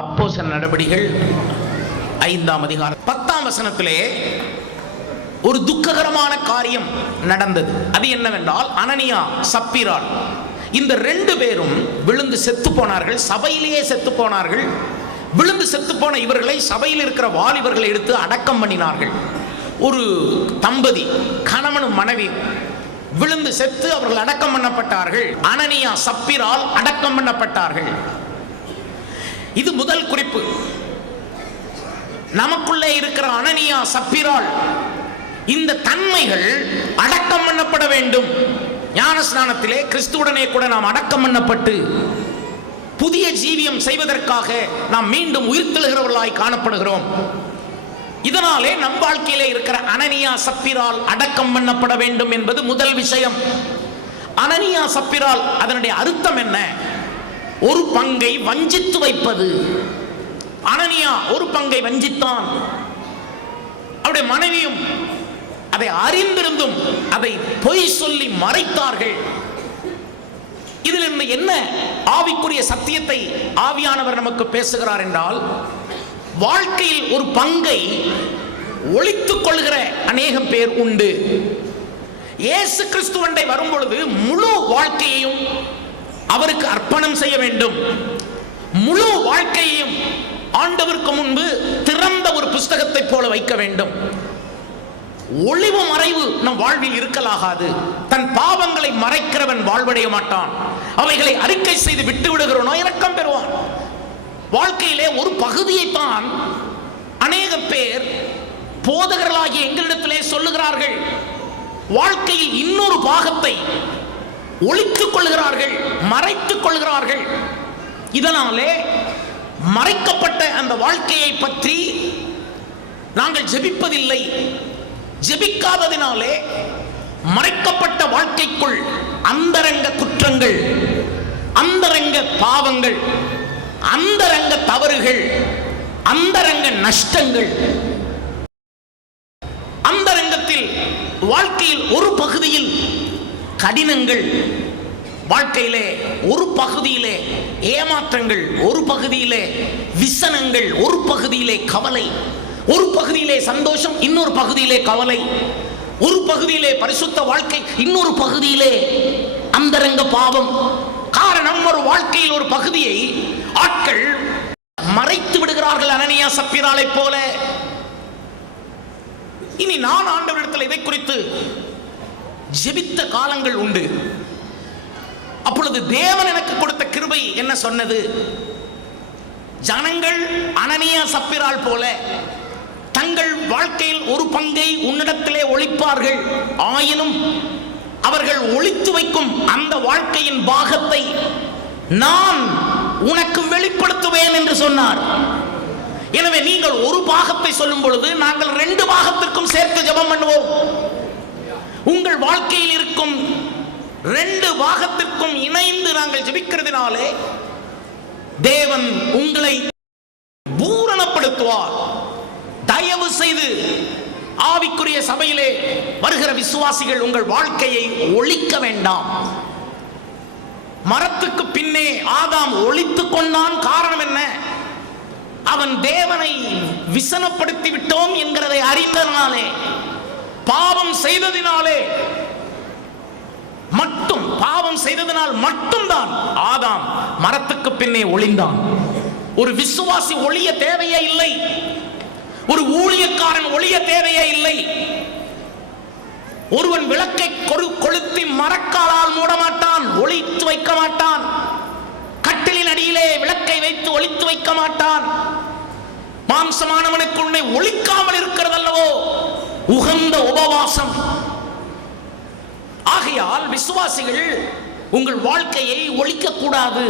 அப்போஸ்தலர் நடபடிகள் 5ஆம் அதிகாரம் 10ஆம் வசனத்திலே ஒரு துக்ககரமான காரியம் நடந்தது. அது என்னவென்றால், அனனியா சப்பீராள் இந்த 2 பேரும் விழுந்து செத்து போனார்கள். சபையிலேயே செத்து போனார்கள். விழுந்து செத்து போன இவர்களை சபையில் இருக்கிற வாலிபர்களை எடுத்து அடக்கம் பண்ணினார்கள். ஒரு தம்பதி, கணவனும் மனைவி விழுந்து செத்து அவர்கள் அடக்கம் பண்ணப்பட்டார்கள். அனனியா சப்பீராள் அடக்கம் பண்ணப்பட்டார்கள். இது முதல் குறிப்பு. நமக்குள்ளே இருக்கிற அனனியா சப்பீராள் இந்த தன்மைகள் அடக்கம் பண்ணப்பட வேண்டும். ஞானஸ்நானத்திலே கிறிஸ்துவுடனே கூட நாம் அடக்கம் பண்ணப்பட்டு புதிய ஜீவியம் செய்வதற்காக நாம் மீண்டும் உயிர்த்தெழுகிறவர்களாய் காணப்படுகிறோம். இதனாலே நம் வாழ்க்கையிலே இருக்கிற அனனியா சப்பீராள் அடக்கம் பண்ணப்பட வேண்டும் என்பது முதல் விஷயம். அனனியா சப்பீராள் அதனுடைய அர்த்தம் என்ன? ஒரு பங்கை வஞ்சித்து வைப்பது. அனனியா ஒரு பங்கை வஞ்சித்தான். அவருடைய மனைவியும் அதை அறிந்திருந்தும் அதை பொய் சொல்லி மறைத்தார்கள். இதில் என்ன ஆவிக்குரிய சத்தியத்தை ஆவியானவர் நமக்கு பேசுகிறார் என்றால், வாழ்க்கையில் ஒரு பங்கை ஒளித்துக் கொள்கிற அநேகம் பேர் உண்டு. இயேசு கிறிஸ்துவண்டை வரும் பொழுது முழு வாழ்க்கையையும் அவருக்கு அர்ப்பணம் செய்ய வேண்டும். முழு வாழ்க்கையையும் ஆண்டவருக்கு முன்பு திறந்த ஒரு புஸ்தகத்தை போல வைக்க வேண்டும். ஒளிவு மறைவு நம் வாழ்வில் இருக்கலாகாது. தன் பாவங்களை மறைக்கிறவன் வாழ்வடைய மாட்டான். அவைகளை அறிக்கை செய்து விட்டு விடுகிறவனோ இரக்கம் பெறுவான். வாழ்க்கையிலே ஒரு பகுதியைத்தான் அநேக பேர் போதகர்களாகிய எங்களிடத்திலே சொல்லுகிறார்கள். வாழ்க்கையில் இன்னொரு பாகத்தை ஒளித்துக் கொள்கிறார்கள், மறைத்துக் கொள்கிறார்கள். இதனாலே மறைக்கப்பட்ட அந்த வாழ்க்கையை பற்றி நாங்கள் ஜெபிப்பதில்லை. ஜெபிக்காததினாலே மறைக்கப்பட்ட வாழ்க்கைக்குள் அந்தரங்க குற்றங்கள், அந்தரங்க பாவங்கள், அந்தரங்க தவறுகள், அந்தரங்க நஷ்டங்கள், அந்தரங்கத்தில் வாழ்க்கையில் ஒரு பகுதியில் கடினங்கள், வாழ்க்கையிலே ஒரு பகுதியிலே ஏமாற்றங்கள், ஒரு பகுதியிலே விசனங்கள், ஒரு பகுதியிலே கவலை, ஒரு பகுதியிலே சந்தோஷம், இன்னொரு பகுதியிலே கவலை, ஒரு பகுதியிலே பரிசுத்த வாழ்க்கை, இன்னொரு பகுதியிலே அந்தரங்க பாவம். காரணம், ஒரு வாழ்க்கையில் ஒரு பகுதியை ஆட்கள் மறைத்து விடுகிறார்கள், அனனியா சப்பீராளை போல. இனி நான் ஆண்டவரிடத்தில் இதை குறித்து ஜெபித்த காலங்கள் உண்டு. அப்பொழுது தேவன் எனக்கு கொடுத்த கிருபை என்ன சொன்னது? ஜனங்கள் அனனியா சப்பீராள் போல தங்கள் வாழ்க்கையில் ஒரு பங்கை உன்னிடத்திலே ஒளிப்பார்கள். ஆயினும் அவர்கள் ஒளித்து வைக்கும் அந்த வாழ்க்கையின் பாகத்தை நான் உனக்கு வெளிப்படுத்துவேன் என்று சொன்னார். எனவே நீங்கள் ஒரு பாகத்தை சொல்லும் பொழுது நாங்கள் 2 பாகத்திற்கும் சேர்த்து ஜெபம் பண்ணுவோம். உங்கள் வாழ்க்கையில் இருக்கும் 2 பாகத்திற்கும் இணைந்து நாங்கள் ஜெபிக்கிறதுனாலே தேவன் உங்களை பூரணப்படுத்துவார். தயவு செய்து ஆவிக்குரிய சபையிலே வருகிற விசுவாசிகள் உங்கள் வாழ்க்கையை ஒளிக்க வேண்டாம். மரத்துக்கு பின்னே ஆதாம் ஒளித்துக் கொண்டான். காரணம் என்ன? அவன் தேவனை விசனப்படுத்தி விட்டோம் என்கிறதை அறிந்ததனாலே, பாவம் செய்ததினாலே மட்டும், பாவம் செய்ததனால் மட்டும்தான் ஆதாம் மரத்துக்கு பின்னே ஒளிந்தான். ஒரு விசுவாசி ஒளிய தேவையே இல்லை. ஒரு ஊழியக்காரன் ஒளிய தேவையே இல்லை. ஒருவன் விளக்கை கொளுத்தி மரக்காலால் மூட மாட்டான், ஒளித்து வைக்க மாட்டான். கட்டிலின் அடியிலே விளக்கை வைத்து ஒளித்து வைக்க மாட்டான். மாம்சமானவனுக்கு உன்னை ஒளிக்காமல் இருக்கிறதல்லவோ உகந்த உபவாசம். ஆகையால் விசுவாசிகள் உங்கள் வாழ்க்கையை ஒளிக்க கூடாது.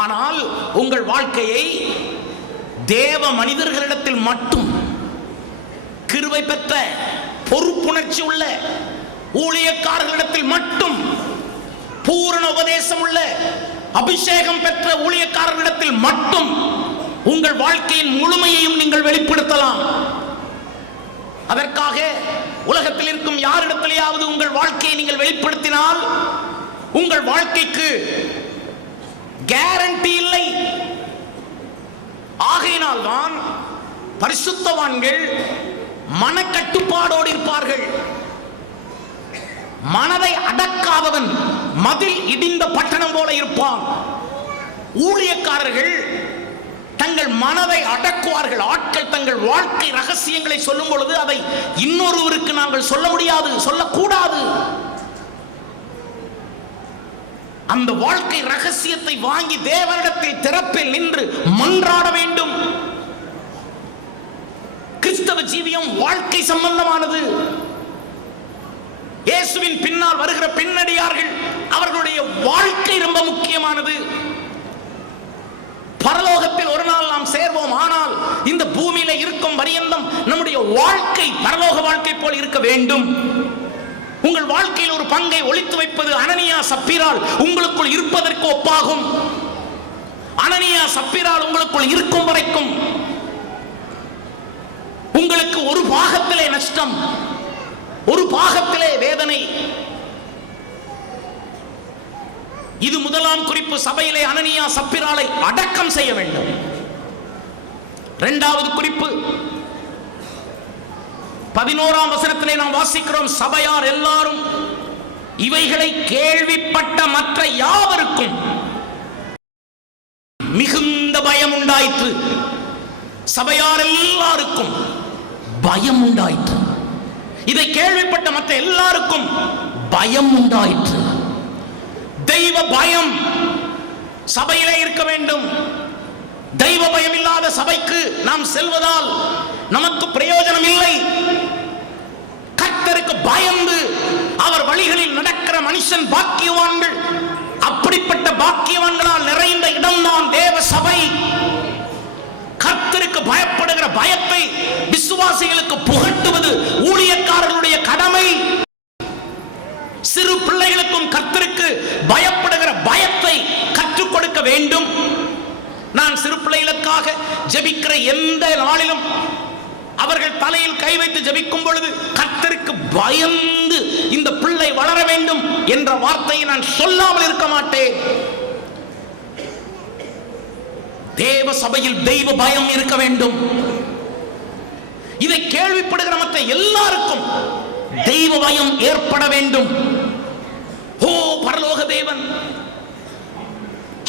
ஆனால் உங்கள் வாழ்க்கையை தேவ மனிதர்களிடத்தில் மட்டும், கிருபை பெற்ற பொறுப்புணர்ச்சி உள்ள ஊழியக்காரர்களிடத்தில் மட்டும், பூரண உபதேசம் உள்ள அபிஷேகம் பெற்ற ஊழியக்காரர்களிடத்தில் மட்டும் உங்கள் வாழ்க்கையின் முழுமையையும் நீங்கள் வெளிப்படுத்தலாம். அதற்காக உலகத்தில் இருக்கும் யாரிடத்திலேயாவது உங்கள் வாழ்க்கையை நீங்கள் வெளிப்படுத்தினால் உங்கள் வாழ்க்கைக்கு கேரண்டி இல்லை. ஆகையினால் தான் பரிசுத்தவான்கள் மனக்கட்டுப்பாடோடு இருப்பார்கள். மனதை அடக்காதவன் மதில் இடிந்த பட்டணம் போல இருப்பான். ஊழியக்காரர்கள் தங்கள் மனதை அடக்குவார்கள். ஆட்கள் தங்கள் வாழ்க்கை ரகசியங்களை சொல்லும் பொழுது அதை இன்னொருவருக்கு நாங்கள் சொல்ல முடியாது, சொல்லக்கூடாது. அந்த வாழ்க்கை ரகசியத்தை வாங்கி தேவனிடத்தில் திறப்பில் நின்று மன்றாட வேண்டும். கிறிஸ்தவ ஜீவியம் வாழ்க்கை சம்பந்தமானது. இயேசுவின் பின்னால் வருகிற பின்னடியார்கள் அவர்களுடைய வாழ்க்கை ரொம்ப முக்கியமானது. பரலோகத்தில் ஒரு நாள் நாம் சேர்வோம். ஆனால் இந்த பூமியில இருக்கும் பரியந்தம் நம்முடைய வாழ்க்கை பரலோக வாழ்க்கை போல் இருக்க வேண்டும். உங்கள் வாழ்க்கையில் ஒரு பங்கை ஒளித்து வைப்பது அனனியா சப்பீரால் உங்களுக்குள் இருப்பதற்கு ஒப்பாகும். அனனியா சப்பீரால் உங்களுக்குள் இருக்கும் வரைக்கும் உங்களுக்கு ஒரு பாகத்திலே நஷ்டம், ஒரு பாகத்திலே வேதனை. இது முதலாம் குறிப்பு. சபையிலே அனனியா சப்பீராலை அடக்கம் செய்ய வேண்டும். இரண்டாவது குறிப்பு 11ஆம் வசனத்திலே நாம் வாசிக்கிறோம், சபையார் எல்லாரும் இவைகளை கேள்விப்பட்ட மற்ற யாவருக்கும் மிகுந்த பயம் உண்டாயிற்று. சபையார் எல்லாருக்கும் பயம் உண்டாயிற்று. இதை கேள்விப்பட்ட மற்ற எல்லாருக்கும் பயம் உண்டாயிற்று. தெய்வ பயம் சபையிலே இருக்க வேண்டும். தெய்வ பயம் இல்லாத சபைக்கு நாம் செல்வதால் நமக்கு பிரயோஜனம் இல்லை. கர்த்தருக்கு பயந்து அவர் வழிகளில் நடக்கிற மனுஷன் பாக்கியவான்கள். அப்படிப்பட்ட பாக்கியவான்களால் நிறைந்த இடம்தான் தேவ சபை. கர்த்தருக்கு பயப்படுகிற பயத்தை விசுவாசிகளுக்கு புகட்டுவது ஊழியக்காரர்களுடைய கடமை. சிறு பிள்ளைகளுக்கும் கர்த்தருக்கு பயப்படுகிற பயத்தை கற்றுக் கொடுக்க வேண்டும். நான் சிறு பிள்ளைகளுக்காக ஜெபிக்கிற எந்த நாளிலும் அவர்கள் தலையில் கை வைத்து ஜெபிக்கும் பொழுது கர்த்தருக்கு பயந்து இந்த பிள்ளை வளர வேண்டும் என்ற வார்த்தையை நான் சொல்லாமல் இருக்க மாட்டேன். தேவ சபையில் தெய்வ பயம் இருக்க வேண்டும். இதை கேள்விப்படுகிற மற்ற எல்லாருக்கும் தெய்வ பயம் ஏற்பட வேண்டும். ஓ பரலோக தேவன்,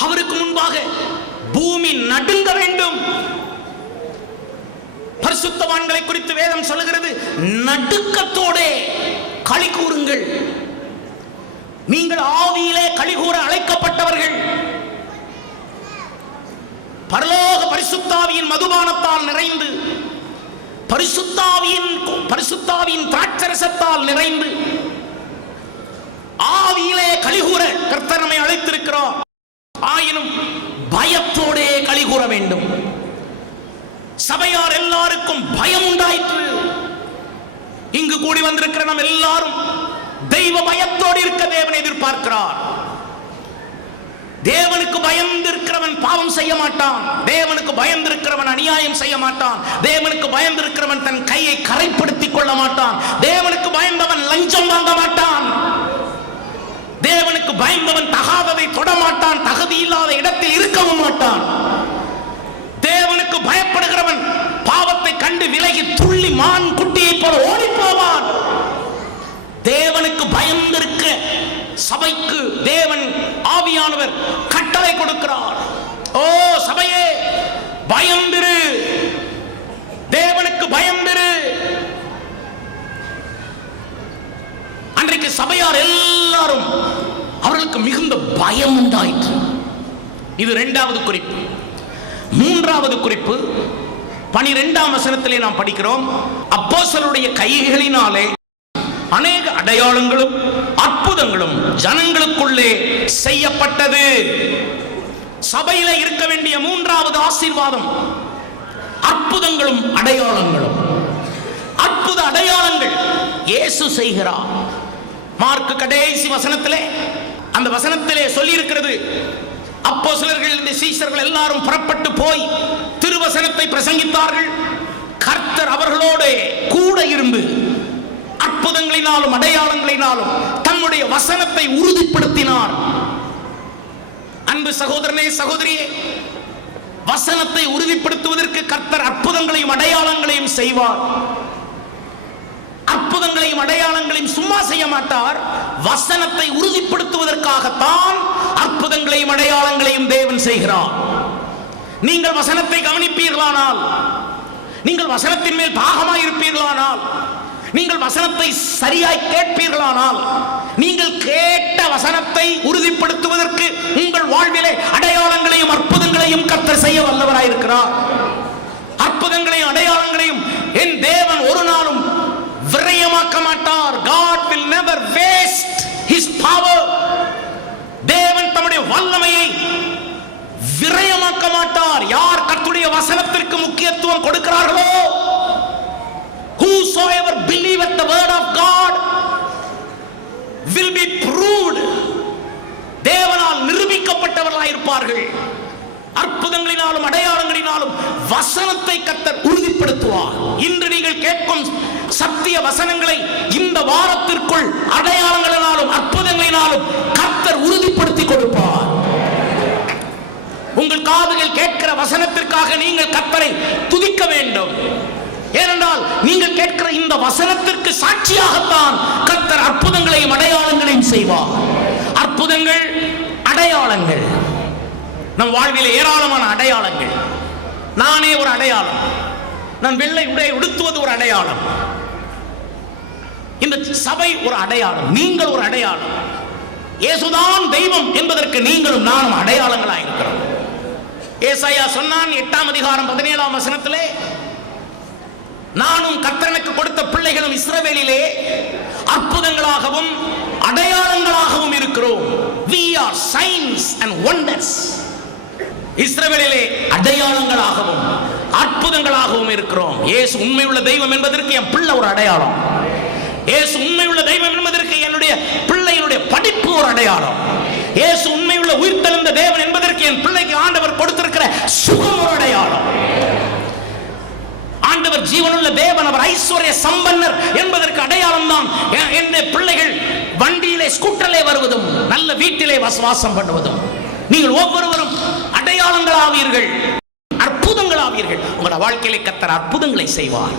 அவருக்கு முன்பாக பூமி நடுங்க வேண்டும். பரிசுத்தவான்களை குறித்து வேதம் சொல்லுகிறது, நடுக்கத்தோடே களி கூறுங்கள். நீங்கள் ஆவியிலே களி கூற அழைக்கப்பட்டவர்கள். பரலோக பரிசுத்தாவியின் மதுபானத்தால் நிறைந்து, பரிசுத்தாவியின் திராட்சரசத்தால் நிறைந்து ஆவியிலே களிகூற கர்த்தர் நம்மை அழைத்திருக்கிறார். ஆயினும் பயத்தோடே களிகூற வேண்டும். சபையார் எல்லாருக்கும் பயம் உண்டாயிற்று. இங்கு கூடி வந்திருக்கிற நாம் எல்லாரும் தெய்வ பயத்தோடு இருக்க தேவன் எதிர்பார்க்கிறார். தேவனுக்கு பயந்திருக்கிறவன் பாவம் செய்ய மாட்டான். தேவனுக்கு பயந்திருக்கிறவன் அநியாயம் செய்ய மாட்டான். தேவனுக்கு பயந்திருக்கிறவன் தன் கையை கரைப்படுத்திக் கொள்ள மாட்டான். தேவனுக்கு பயந்தவன் லஞ்சம் வாங்க மாட்டான். தேவனுக்கு பயந்தவன் தகாததை தொடமாட்டான். தகுதி இல்லாத இடத்தில் இருக்கவும் மாட்டான். தேவனுக்கு பயப்படுகிறவன் பாவத்தை கண்டு விலகி துள்ளி மான் குட்டியை போல ஓடி போவான். தேவனுக்கு பயந்திருக்க சபைக்கு தேவன் ஆவியானவர் கட்டளை கொடுக்கிறார். ஓ சபையே, பயந்திரு, தேவனுக்கு பயந்திரு. அன்றைக்கு சபையார் எல்லாரும் அவர்களுக்கு மிகுந்த பயம் உண்டாயிற்று. இது இரண்டாவது குறிப்பு. மூன்றாவது குறிப்பு 12ஆம் வசனத்திலே நாம் படிக்கிறோம், அப்போஸ்தலருடைய கைகளினாலே அநேக அடையாளங்களும் அற்புதங்களும் ஜனங்களுக்குள்ளே செய்யப்பட்டது. சபையில இருக்க வேண்டிய மூன்றாவது ஆசீர்வாதம் அற்புதங்களும் அடையாளங்களும். அற்புத அடையாளங்கள் இயேசு செய்கிறார். மார்க் கடைசி வசனத்திலே, அந்த வசனத்திலே சொல்லி இருக்கிறது, அப்போஸ்தலர்கள் இந்த சீஷர்கள் எல்லாரும் புறப்பட்டு போய் திருவசனத்தை பிரசங்கித்தார்கள். கர்த்தர் அவர்களோடு கூட இருந்து அற்புதங்களினாலும் அடையாளங்களினாலும் தம்முடைய வசனத்தை உறுதிப்படுத்தினார். அன்பு சகோதரனே, சகோதரியே, வசனத்தை உறுதிப்படுத்துவதற்கு கர்த்தர் அற்புதங்களையும் அடையாளங்களையும் செய்வார். அற்புதங்களையும் அடையாளங்களையும் சும்மா செய்ய மாட்டார். வசனத்தை உறுதிப்படுத்துவதற்காகத்தான் அற்புதங்களையும் அடையாளங்களையும் தேவன் செய்கிறார். நீங்கள் வசனத்தை கவனிப்பீர்களானால், நீங்கள் வசனத்தின் மேல் தாகமாய் இருப்பீர்களானால், நீங்கள் வசனத்தை சரியாய் கேட்பீர்களானால், நீங்கள் கேட்ட வசனத்தை உறுதிப்படுத்துவதற்கு உங்கள் வாழ்விலே அடையாளங்களையும் அற்புதங்களையும் கர்த்தர் செய்ய வல்லவராயிருக்கிறார். அற்புதங்களையும் அடையாளங்களையும் என் தேவன் ஒரு நாளும் விரயமாக்க மாட்டார். God will never waste his power. தேவன் தம்முடைய வல்லமையை விரயமாக்க மாட்டார். யார் கர்த்தருடைய வசனத்திற்கு முக்கியத்துவம் கொடுக்கிறார்களோ, whosoever believeth the word of God will be proved, தேவனால் நிரூபிக்கப்பட்டவர்களாய் இருப்பார்கள். அற்புதங்களினாலும் அடையாளங்களினாலும் வசனத்தை கர்த்தர் உறுதிப்படுத்துவார். இன்று நீங்கள் கேட்கும் சத்திய வசனங்களை இந்த வாரத்திற்குள் அடையாளங்களினாலும் அற்புதங்களினாலும் கர்த்தர் உறுதிப்படுத்தி கொடுப்பார். உங்கள் காதுகள் கேட்கிற வசனத்திற்காக நீங்கள் கர்த்தரை துதிக்க வேண்டும். ஏனென்றால் நீங்கள் கேட்கிற இந்த வசனத்திற்கு சாட்சியாகத்தான் கர்த்தர் அற்புதங்களையும் அடையாளங்களையும் செய்வார். அற்புதங்கள், அடையாளங்கள், நம் வாழ்வில் ஏராளமான அடையாளங்கள். நானே ஒரு அடையாளம். நான் வெள்ளை உடை உடுத்துவது ஒரு அடையாளம். இந்த சபை ஒரு அடையாளம். நீங்கள் ஒரு அடையாளம். இயேசுதான் தெய்வம் என்பதற்கு நீங்களும் நானும் அடையாளங்களாக இருக்கிறோம். ஏசாயா சொன்னான் 8ஆம் அதிகாரம் 17ஆம் வசனத்திலே, நானும் கர்த்தருக்கு கொடுத்த பிள்ளைகளும் இஸ்ரவேலிலே அற்புதங்களாகவும் அடையாளங்களாகவும் இருக்கிறோம். We are signs and wonders. இஸ்ரவேலிலே அடையாளங்களாகவும் அற்புதங்களாகவும் இருக்கிறோம். இயேசு உண்மையுள்ள தெய்வம் என்பதற்கு என் பிள்ளை ஒரு அடையாளம். இயேசு உண்மையுள்ள தெய்வம் என்பதற்கு என்னுடைய பிள்ளையினுடைய படிப்பு ஒரு அடையாளம். இயேசு உண்மையுள்ள உயிர்த்தெழுந்த தேவன் என்பதற்கு என் பிள்ளைக்கு ஆண்டவர் கொடுத்திருக்கிற சுகம் ஒரு அடையாளம். ஆண்டவர் ஜீவனுள்ள தேவன், அவர் ஐஸ்வர்ய சம்பன்னர் என்பதற்கு அடையாளம் தான் என் பிள்ளைகள் வண்டியிலே ஸ்கூட்டரிலே வருவதும் நல்ல வீட்டிலே வாசம் பண்ணுவதும். நீங்கள் ஒவ்வொருவரும் அடையாளங்களாவீர்கள், அற்புதங்களாவீர்கள். உங்களோட வாழ்க்கையிலே கர்த்தர் அற்புதங்களை செய்வார்.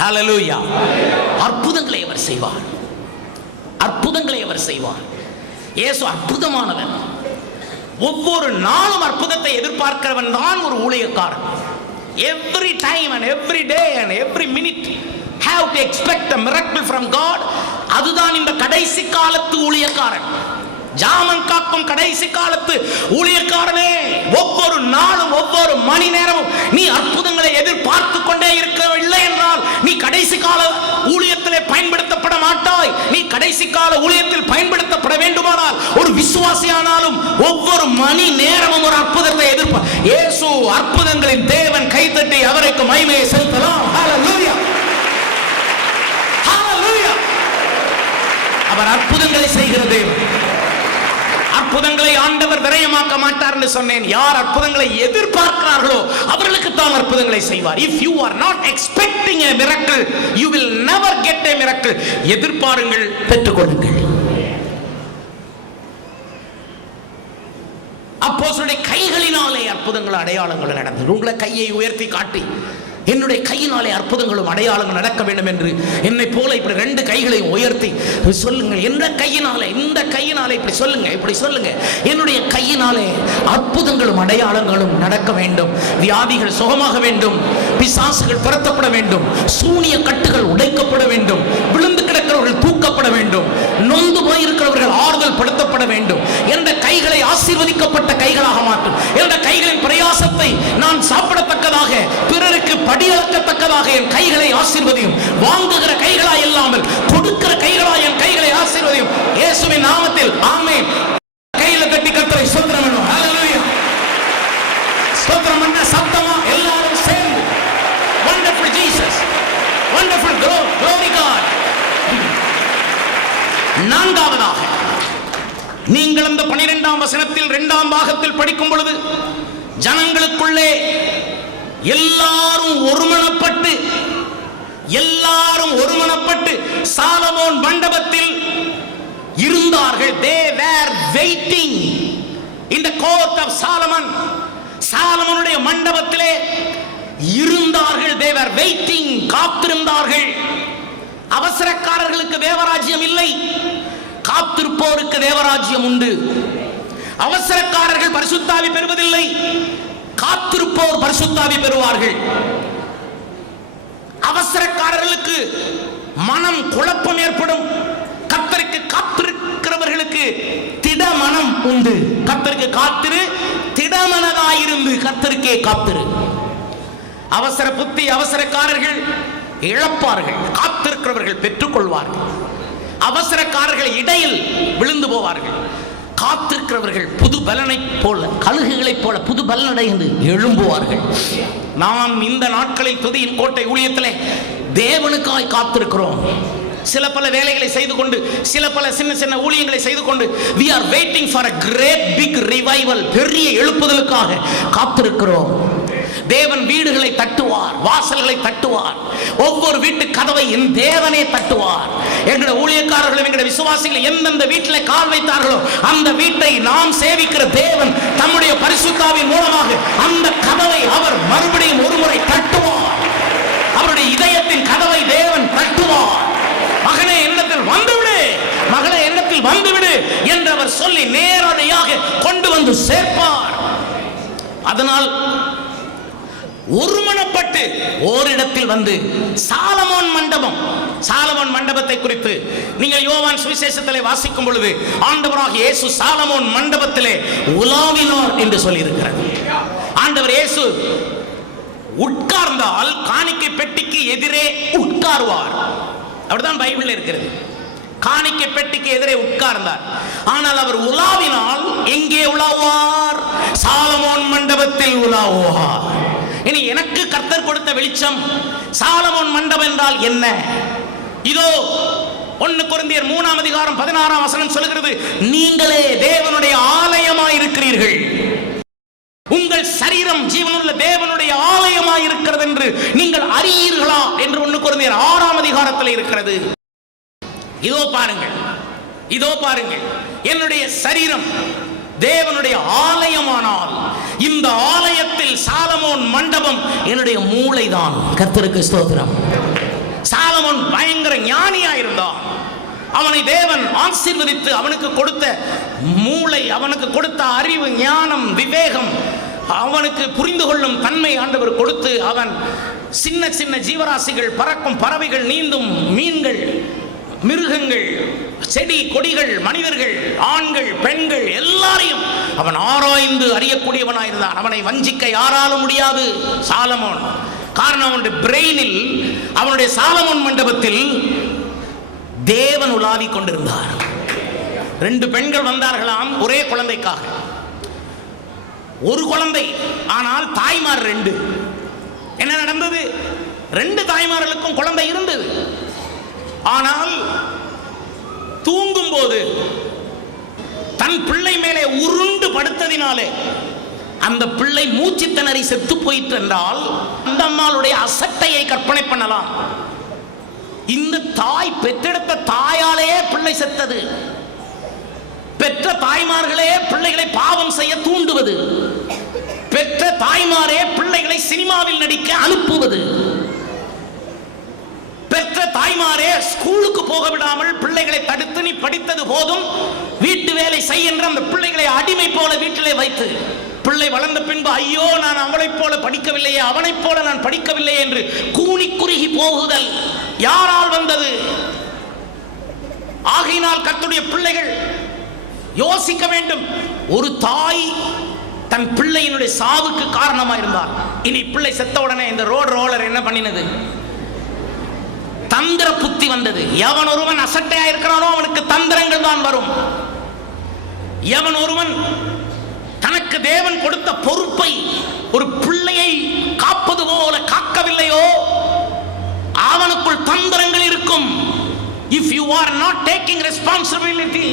ஹல்லேலூயா. அற்புதங்களை அவர் செய்வார். அற்புதங்களை அவர் செய்வார். இயேசு அற்புதமானவன். ஒவ்வொரு நாளும் அற்புதத்தை எதிர்பார்க்கிறவன் தான் ஒரு ஊழியக்காரன். Every time and every day and every minute have to expect a miracle from God. அதுதான் இந்த கடைசி காலத்து ஊழியக்காரன். ஜாமன் காக்கும் கடைசி காலத்து ஊழியக்காரனே, ஒவ்வொரு நாளும் ஒவ்வொரு மணி நேரமும் நீ அற்புதங்களை எதிர்பார்த்து கொண்டே இருக்கவில்லை என்றால் நீ கடைசி கால ஊழியத்திலே பயன்படுத்தப்பட மாட்டாய். நீ கடைசி கால ஊழியத்தில் பயன்படுத்தப்பட வேண்டுமானால் ஒரு விசுவாசியானாலும் ஒவ்வொரு மணி நேரமும் ஒரு அற்புதத்தை எதிர்பார். இயேசு அற்புதங்களின் தேவன். கைத்தட்டி அவருக்கு மகிமையை செலுத்தலாம். ஹல்லேலூயா, ஹல்லேலூயா. அவர் அற்புதங்களை செய்கிற தேவன். அற்புதங்களை ஆண்டவர் விரயமாக்க மாட்டார் என்று சொன்னேன். யார் அற்புதங்களை எதிர்பார்க்கிறார்களோ அவர்களுக்கு தான் அற்புதங்களை செய்வார். If you are not expecting a miracle, you will never get a miracle. எதிர்பாருங்கள், பெற்றுக்கொள்ளுங்கள். அப்போஸ்தலருடைய கைகளினாலே அற்புதங்கள் அடையாளங்கள் நடந்தது. உங்களை கையை உயர்த்தி காட்டி, என்னுடைய கையினாலே அற்புதங்களும் அடையாளங்கள் நடக்க வேண்டும் என்று என்னை போல இப்படி 2 கைகளையும் உயர்த்தி சொல்லுங்கள். எந்த கையினாலே, இந்த கையினாலே இப்படி சொல்லுங்க, இப்படி சொல்லுங்க. என்னுடைய கையினாலே அற்புதங்களும் அடையாளங்களும் நடக்க வேண்டும். வியாதிகள் சுகமாக வேண்டும், பிசாசுகள் துரத்தப்பட வேண்டும், சூனிய கட்டுகள் உடைக்கப்பட வேண்டும், விழுந்து கிடக்கிறவர்கள் தூக்கப்பட வேண்டும், நொந்து போயிருக்கிறவர்கள் ஆறுதல் படுத்தப்பட வேண்டும். என்ற கைகளை ஆசீர்வதிக்கப்பட்ட கைகளாக மாற்றும். என்ற கைகளின் பிரயாசத்தை நான் சாப்பிடத்தக்கதாக, பிறருக்கு படியளக்கத்தக்கதாக என் கைகளை ஆசீர்வதியும். வாங்குகிற கைகளா இல்லாமல் கொடுக்கிற கைகளா என் கைகளை ஆசீர்வதியும். இயேசுவின் நாமத்தில் ஆமென். கையில கட்டி கர்த்தரை ஸ்தோத்திரம் பண்ணுவோம். ஹல்லேலூயா. ஸ்தோத்திரம் பண்ண சத்தமா எல்லாரும் சேர்ந்து wonderful Jesus, wonderful glory God. நான்காவதாக, நீங்கள் அந்த 12ஆம் வசனத்தில் 2ஆம் பாகத்தில் படிக்கும் பொழுது, ஜனங்களுக்குள்ளே எல்லாரும் ஒருமனப்பட்டு சாலமோன் மண்டபத்தில் இருந்தார்கள். They were waiting in the court of Solomon. சாலமோனுடைய மண்டபத்திலே இருந்தார்கள். they were waiting, காத்திருந்தார்கள். அவசரக்காரர்களுக்கு தேவராஜ்யம் இல்லை, காத்திருப்போருக்கு தேவராஜ்யம் உண்டு. அவசரக்காரர்கள் பரிசுத்தாவி பெறுவதில்லை, காத்திருப்போர் பரிசுத்தாவி பெறுவார்கள். அவசரக்காரர்களுக்கு மனம் குழப்பம் ஏற்படும். கர்த்தருக்கு காத்திருக்கிறவர்களுக்கு திட மனம் உண்டு. கர்த்தருக்கு காத்திரு, திடமனதாயிருந்து கர்த்தருக்கே காத்திரு. அவசர புத்தி அவசரக்காரர்கள் இழப்பார்கள், காத்திருக்கிறவர்கள் பெற்றுக் கொள்வார்கள். அவசரக்காரர்கள் இடையில் விழுந்து போவார்கள். காத்திருக்கிறவர்கள் புது பலனை போல, கழுகுகளைப் போல புது பலனடைந்து எழும்புவார்கள். நாம் இந்த நாட்களில் துதியின் கோட்டை ஊழியத்திலே தேவனுக்காய் காத்திருக்கிறோம். சில பல வேலைகளை செய்து கொண்டு, சில பல சின்ன சின்ன ஊழியங்களை செய்து கொண்டு we are waiting for a great big revival, பெரிய எழுப்புதலுக்காக காத்திருக்கிறோம். தேவன் வீடுகளை தட்டுவார், வாசல்களை தட்டுவார். ஒவ்வொரு வீட்டு கதவை என் தேவனே தட்டுவார். எங்களுடைய ஊழியக்காரர்களும் எங்களுடைய விசுவாசிகள் எந்தெந்த வீட்டில் கால் வைத்தார்களோ அந்த வீட்டை நாம் சேவிக்கிற தேவன் தம்முடைய பரிசுத்தாவின் மூலமாக அந்த கதவை அவர் மறுபடியும் ஒருமுறை தட்டுவார். அவருடைய இதயத்தின் கதவை தேவன் தட்டுவார். மகனே என்னிடத்தில் வந்துவிடு, மகளே என்னிடத்தில் வந்துவிடு என்று அவர் சொல்லி நேரடியாக கொண்டு வந்து சேர்ப்பார். அதனால் ஒருமனப்பட்டு ஓரிடத்தில் வந்து சாலமோன் மண்டபம், சாலமோன் மண்டபத்தை குறித்து நீங்கள் யோவான் சுவிசேஷத்திலே வாசிக்கும் பொழுது ஆண்டவராக இயேசு சாலமோன் மண்டபத்திலே உலாவினார் என்று சொல்லி இருக்கிறது. ஆண்டவர் இயேசு உட்கார்ந்தால் காணிக்கை பெட்டிக்கு எதிரே உட்கார்வார். அப்படிதான் பைபிள்ல இருக்கிறது. காணிக்கை பெட்டிக்கு எதிரே உட்கார்ந்தார். ஆனால் அவர் உலாவினால் எங்கே உலாவார்? சாலமோன் மண்டபத்தில் உலாவார். இனி எனக்கு கர்த்தர் கொடுத்த வெளிச்சம் சாலமோன் மண்டபம் என்றால் என்ன? இதோ 1 கொரிந்தியர் 3:16 சொல்கிறது, நீங்களே தேவனுடைய ஆலயமாய் இருக்கிறீர்கள். உங்கள் சரீரம் ஜீவனுள்ள தேவனுடைய ஆலயமாய் இருக்கிறது என்று நீங்கள் அறியீர்களா என்று 1 கொரிந்தியர் 6 இருக்கிறது. இதோ பாருங்கள், இதோ பாருங்கள், என்னுடைய சரீரம் தேவனுடைய ஆலயமானால் இந்த ஆலயத்தில் சாலமோன் மண்டபம் என்னுடைய மூளைதான். கர்த்தருக்கு ஸ்தோத்திரம். சாலமோன் பயங்கர ஞானியா இருந்தான். அவனை தேவன் ஆசீர்வதித்து அவனுக்கு கொடுத்த மூளை, அவனுக்கு கொடுத்த அறிவு, ஞானம், விவேகம், அவனுக்கு புரிந்து கொள்ளும் தன்மை ஆண்டவர் கொடுத்து அவன் சின்ன சின்ன ஜீவராசிகள், பறக்கும் பறவைகள், நீந்தும் மீன்கள், மிருகங்கள், செடி கொடிகள், மனிதர்கள், ஆண்கள் பெண்கள் எல்லாரையும் அவன் ஆராய்ந்து அறியக்கூடியவனாயிருந்தான். அவனை வஞ்சிக்க யாராலும் முடியாது சாலமோன். காரணம் அவனுடைய பிரெயினில், அவனுடைய சாலமோன் மண்டபத்தில் தேவன் உலாவிக் கொண்டிருந்தார். 2 பெண்கள் வந்தார்களாம் ஒரே குழந்தைக்காக. ஒரு குழந்தை, ஆனால் தாய்மார் 2. என்ன நடந்தது? 2 தாய்மார்களுக்கும் குழந்தை இருந்தது. ஆனால் தூங்கும் போது தன் பிள்ளை மேலே உருண்டு படுத்ததினாலே அந்த பிள்ளை மூச்சு திணறி செத்து போயிற்று என்றால் அந்த அம்மாளுடைய அசட்டையை கற்பனை பண்ணலாம். இந்த தாய் பெற்றெடுத்த தாயாலே பிள்ளை செத்தது. பெற்ற தாய்மார்களே பிள்ளைகளை பாவம் செய்ய தூண்டுவது, பெற்ற தாய்மாரே பிள்ளைகளை சினிமாவில் நடிக்க அனுப்புவது, பெற்ற தாய்மாரே ஸ்கூலுக்கு போக விடாமல் பிள்ளைகளை தடுத்து நீ படித்தது போதும் வீட்டு வேலை செய் என்று அந்த பிள்ளைகளை அடிமை போல வீட்டிலே வைத்து, பிள்ளை வளர்ந்த பின்பு ஐயோ நான் அவளைப் போல படிக்கவில்லையே, அவனைப் போல நான் படிக்கவில்லையே என்று கூனி குறுகி போகுதல் யாரால் வந்தது? ஆகையினால் கர்த்தருடைய பிள்ளைகள் யோசிக்க வேண்டும். ஒரு தாய் தன் பிள்ளையினுடைய சாவுக்கு காரணமா இருந்தார். இனி பிள்ளை செத்த உடனே இந்த ரோடு ரோலர் என்ன பண்ணினது? தந்திர புத்தி வந்தது. எவன் ஒருவன் அசட்டையா இருக்கிறானோ அவனுக்கு தந்திரங்கள் தான் வரும். எவன் ஒருவன் தனக்கு தேவன் கொடுத்த பொறுப்பை ஒரு பிள்ளையை காப்பது போல காக்கவில்லையோ அவனுக்குள் தந்திரங்கள் இருக்கும். If you are not taking responsibility,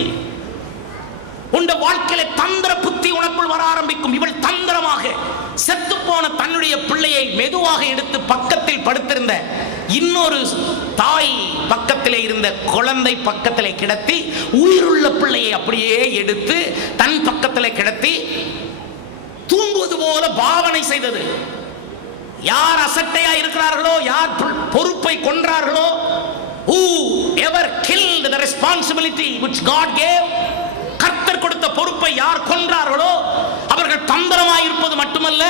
உண்ட வாழ்க்கையில தந்திர புத்தி உனக்குள் வர ஆரம்பிக்கும். இவள் தந்திரமாக செத்து போன தன்னுடைய பிள்ளையை மெதுவாக எடுத்து பக்கத்தில் படுத்திருந்த இன்னொரு தாய் பக்கத்திலே இருந்த குழந்தை பக்கத்திலே கிடத்தி, உயிருள்ள பிள்ளையை அப்படியே எடுத்து தன் பக்கத்திலே கிடத்தி தூங்குவது போல பாவனை செய்தது. யார் அசட்டையா இருக்கிறார்களோ, யார் பொறுப்பை கொன்றார்களோ, who ever killed the responsibility which God gave, கர்த்தர் கொடுத்த பொறுப்பை யார் கொன்றார்களோ அவர்கள் தந்திரமாய் இருப்பது மட்டுமல்ல,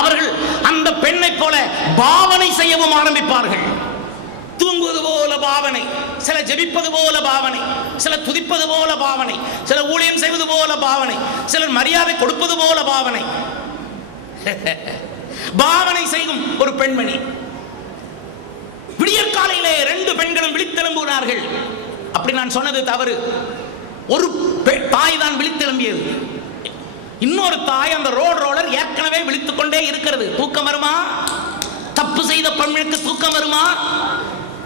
அவர்கள் அந்த பெண்ணை போல பாவனை செய்யவும் ஆரம்பிப்பார்கள். தூங்குவது போல பாவனை, சில ஜெபிப்பது போல பாவனை, சில துதிப்பது போல பாவனை, சில ஊழியம் செய்வது போல பாவனை, சிலர் மரியாதை கொடுப்பது போல பாவனை. பாவனை செய்யும் ஒரு பெண்மணி. விடியற் காலையிலே 2 பெண்களும் விழித்தெழும்புகிறார்கள். அப்படி நான் சொன்னது தவறு. ஒரு தாய் தான் விழித்தெழும்பியது. இன்னொரு தாய் அந்த ரோலர் ஏற்கனவே விழித்துக் கொண்டே இருக்கிறது. தூக்கம் வருமா? தப்பு செய்த பெண்ணுக்கு தூக்கம் வருமா?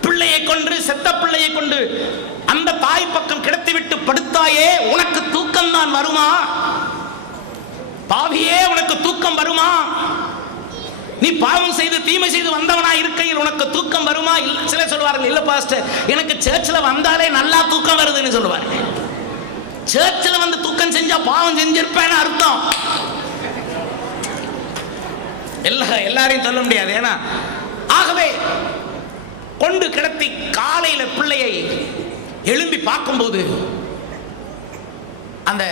பிள்ளையை கொண்டு, செத்த பிள்ளையை கொண்டு அந்த தாய் பக்கம் கிடத்திவிட்டு படுத்தாயே, உனக்கு தூக்கம் தான் வருமா? பாவியே, உனக்கு தூக்கம் வருமா? நீ பாவம் செய்து தீமை செய்து வந்தவனா இருக்கையில் உனக்கு தூக்கம் வருமா? சில சொல்வார்கள், இல்ல பாஸ்டர், எனக்கு சர்ச்சில் வந்தாலே நல்லா தூக்கம் வருதுன்னு சொல்லுவார்கள். சர்ச்சில் வந்து தூக்கம் செஞ்சா பாவம் செஞ்சிருப்பேன்னு அர்த்தம். எல்லாரையும் சொல்ல முடியாது. ஏன்னா ஆகவே கொண்டு கிடத்தி காலையில பிள்ளையை எழும்பி பார்க்கும்போது அந்த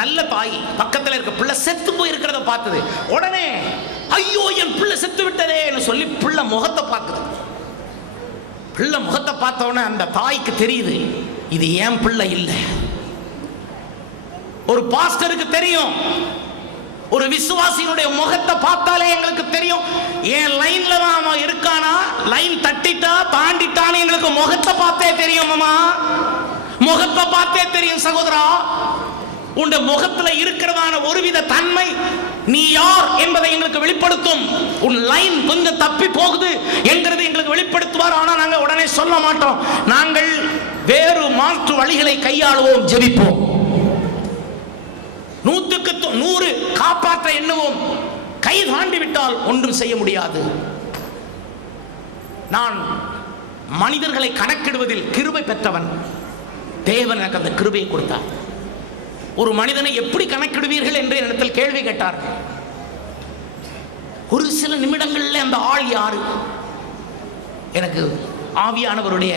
நல்ல தாய் பக்கத்தில் இருக்க பிள்ளை செத்து போய் இருக்கிறத பார்த்தது. உடனே ஐயோ என் பிள்ளை செத்து விட்டதே சொல்லி பிள்ளை முகத்தை பார்க்குது. பிள்ளை முகத்தை பார்த்த உடனே அந்த தாய்க்கு தெரியுது, இது ஏன் பிள்ளை இல்லை. ஒரு பாஸ்டருக்கு தெரியும், ஒரு விசுவாசியினுடைய முகத்தை பார்த்தாலே எங்களுக்கு தெரியும், ஏன் லைன்ல தான் அவன் இருக்கானா, லைன் தட்டிட்டா தாண்டிட்டான்னு எங்களுக்கு முகத்தை பார்த்தே தெரியும். மாமா, முகத்தை பார்த்தே தெரியும். சகோதரா, உன் முகத்துல இருக்கிறதான ஒருவித தன்மை நீ யார் என்பதை எங்களுக்கு வெளிப்படுத்தும். உன் லைன் கொஞ்சம் தப்பி போகுது என்கிறது எங்களுக்கு வெளிப்படுத்துவார். ஆனா நாங்க உடனே சொல்ல மாட்டோம். நாங்கள் வேறு மாற்று வழிகளை கையாளுவோம், ஜெபிப்போம். 100க்கு 100 காப்பாற்ற எண்ணுவோம். கை தாண்டி விட்டால் ஒன்றும் செய்ய முடியாது. நான் மனிதர்களை கணக்கிடுவதில் கிருபை பெற்றவன். தேவன் எனக்கு அந்த கிருபையை கொடுத்தார். ஒரு மனிதனை எப்படி கணக்கிடுவீர்கள் என்று என்னிடத்தில் கேள்வி கேட்டார்கள். ஒரு சில நிமிடங்களில் அந்த ஆள் யாரு? எனக்கு ஆவியானவருடைய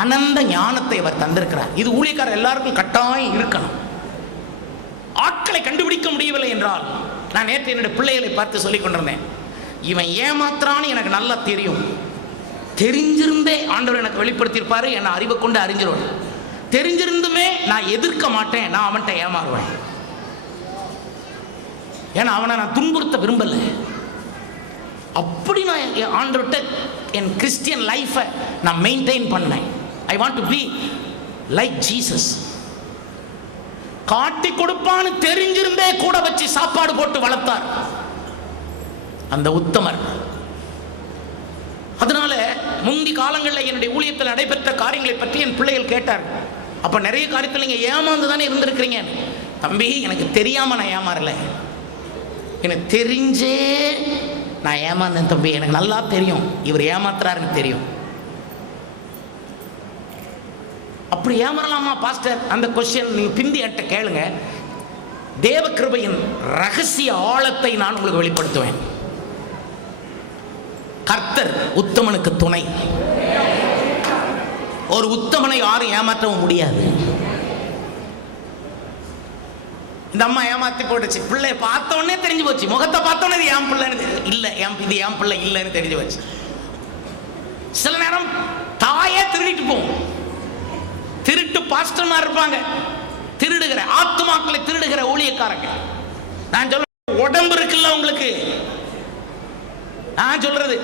அனந்த ஞானத்தை அவர் தந்திருக்கிறார். இது ஊழியக்காரர் எல்லாருக்கும் கட்டாயம் இருக்கணும். ஆட்களை கண்டுபிடிக்க முடியவில்லை என்றால், நான் நேற்று என்னுடைய பிள்ளைகளை பார்த்து சொல்லிக் கொண்டிருந்தேன், இவன் ஏமாத்துறான்னு எனக்கு நல்லா தெரியும். தெரிஞ்சிருந்தே ஆண்டவர் எனக்கு வெளிப்படுத்தியிருப்பாரு, என்னை அறிவை கொண்டு அறிஞ்சிருவேன். தெரிஞ்சிருந்துமே நான் எதிர்க்க மாட்டேன், நான் அவன்கிட்ட ஏமாறுவேன். ஏன்னா அவனை நான் துன்புறுத்த விரும்பல. அப்படி நான் ஆண்டவர்கிட்ட என் கிறிஸ்டியன் லைஃபை நான் மெயின்டைன் பண்ணேன். I want to be like Jesus. காட்டி கொடுப்பான்னு தெரிஞ்சிருந்தே கூட வச்சு சாப்பாடு போட்டு வளர்த்தார் அந்த உத்தமர். அதனால முந்தி காலங்களில் என்னுடைய ஊழியத்தில் நடைபெற்ற காரியங்களை பற்றி என் பிள்ளைகள் கேட்டார். அப்ப நிறைய காரியத்தில் நீங்க ஏமாந்து தானே இருந்திருக்கிறீங்க. தம்பி, எனக்கு தெரியாம நான் ஏமாறல, எனக்கு தெரிஞ்சே நான் ஏமாந்தேன் தம்பி. எனக்கு நல்லா தெரியும் இவர் ஏமாத்துறாருன்னு தெரியும். அப்படி ஏமாறலாமா பாஸ்டர்? அந்த கொஸ்டின் நீங்க பிந்தி என்கிட்ட கேளுங்க. தேவ கிருபையின் ரகசிய ஆழத்தை நான் உங்களுக்கு வெளிப்படுத்துவேன். கர்த்தர் உத்தமனுக்கு துணை. ஒரு உத்தமனை யாரும் ஏமாற்றவும் முடியாது. இந்த அம்மா ஏமாத்தி போட்டுச்சு. பிள்ளை பார்த்த உடனே தெரிஞ்சு போச்சு, முகத்தை பார்த்த உடனே என் பிள்ளைன்னு இல்ல, இது என் பிள்ளை இல்லைன்னு தெரிஞ்சு போச்சு. சில நேரம் தாயே திருடிட்டு போகும். திருட்டு பாஸ்டர்மார் இருப்பாங்க, திருடுகிற ஆத்துமாக்களை திருடுகிற ஊழியக்காரங்க. நான் சொல்ல, உடம்பு இருக்குல்ல உங்களுக்கு, நான் சொல்றது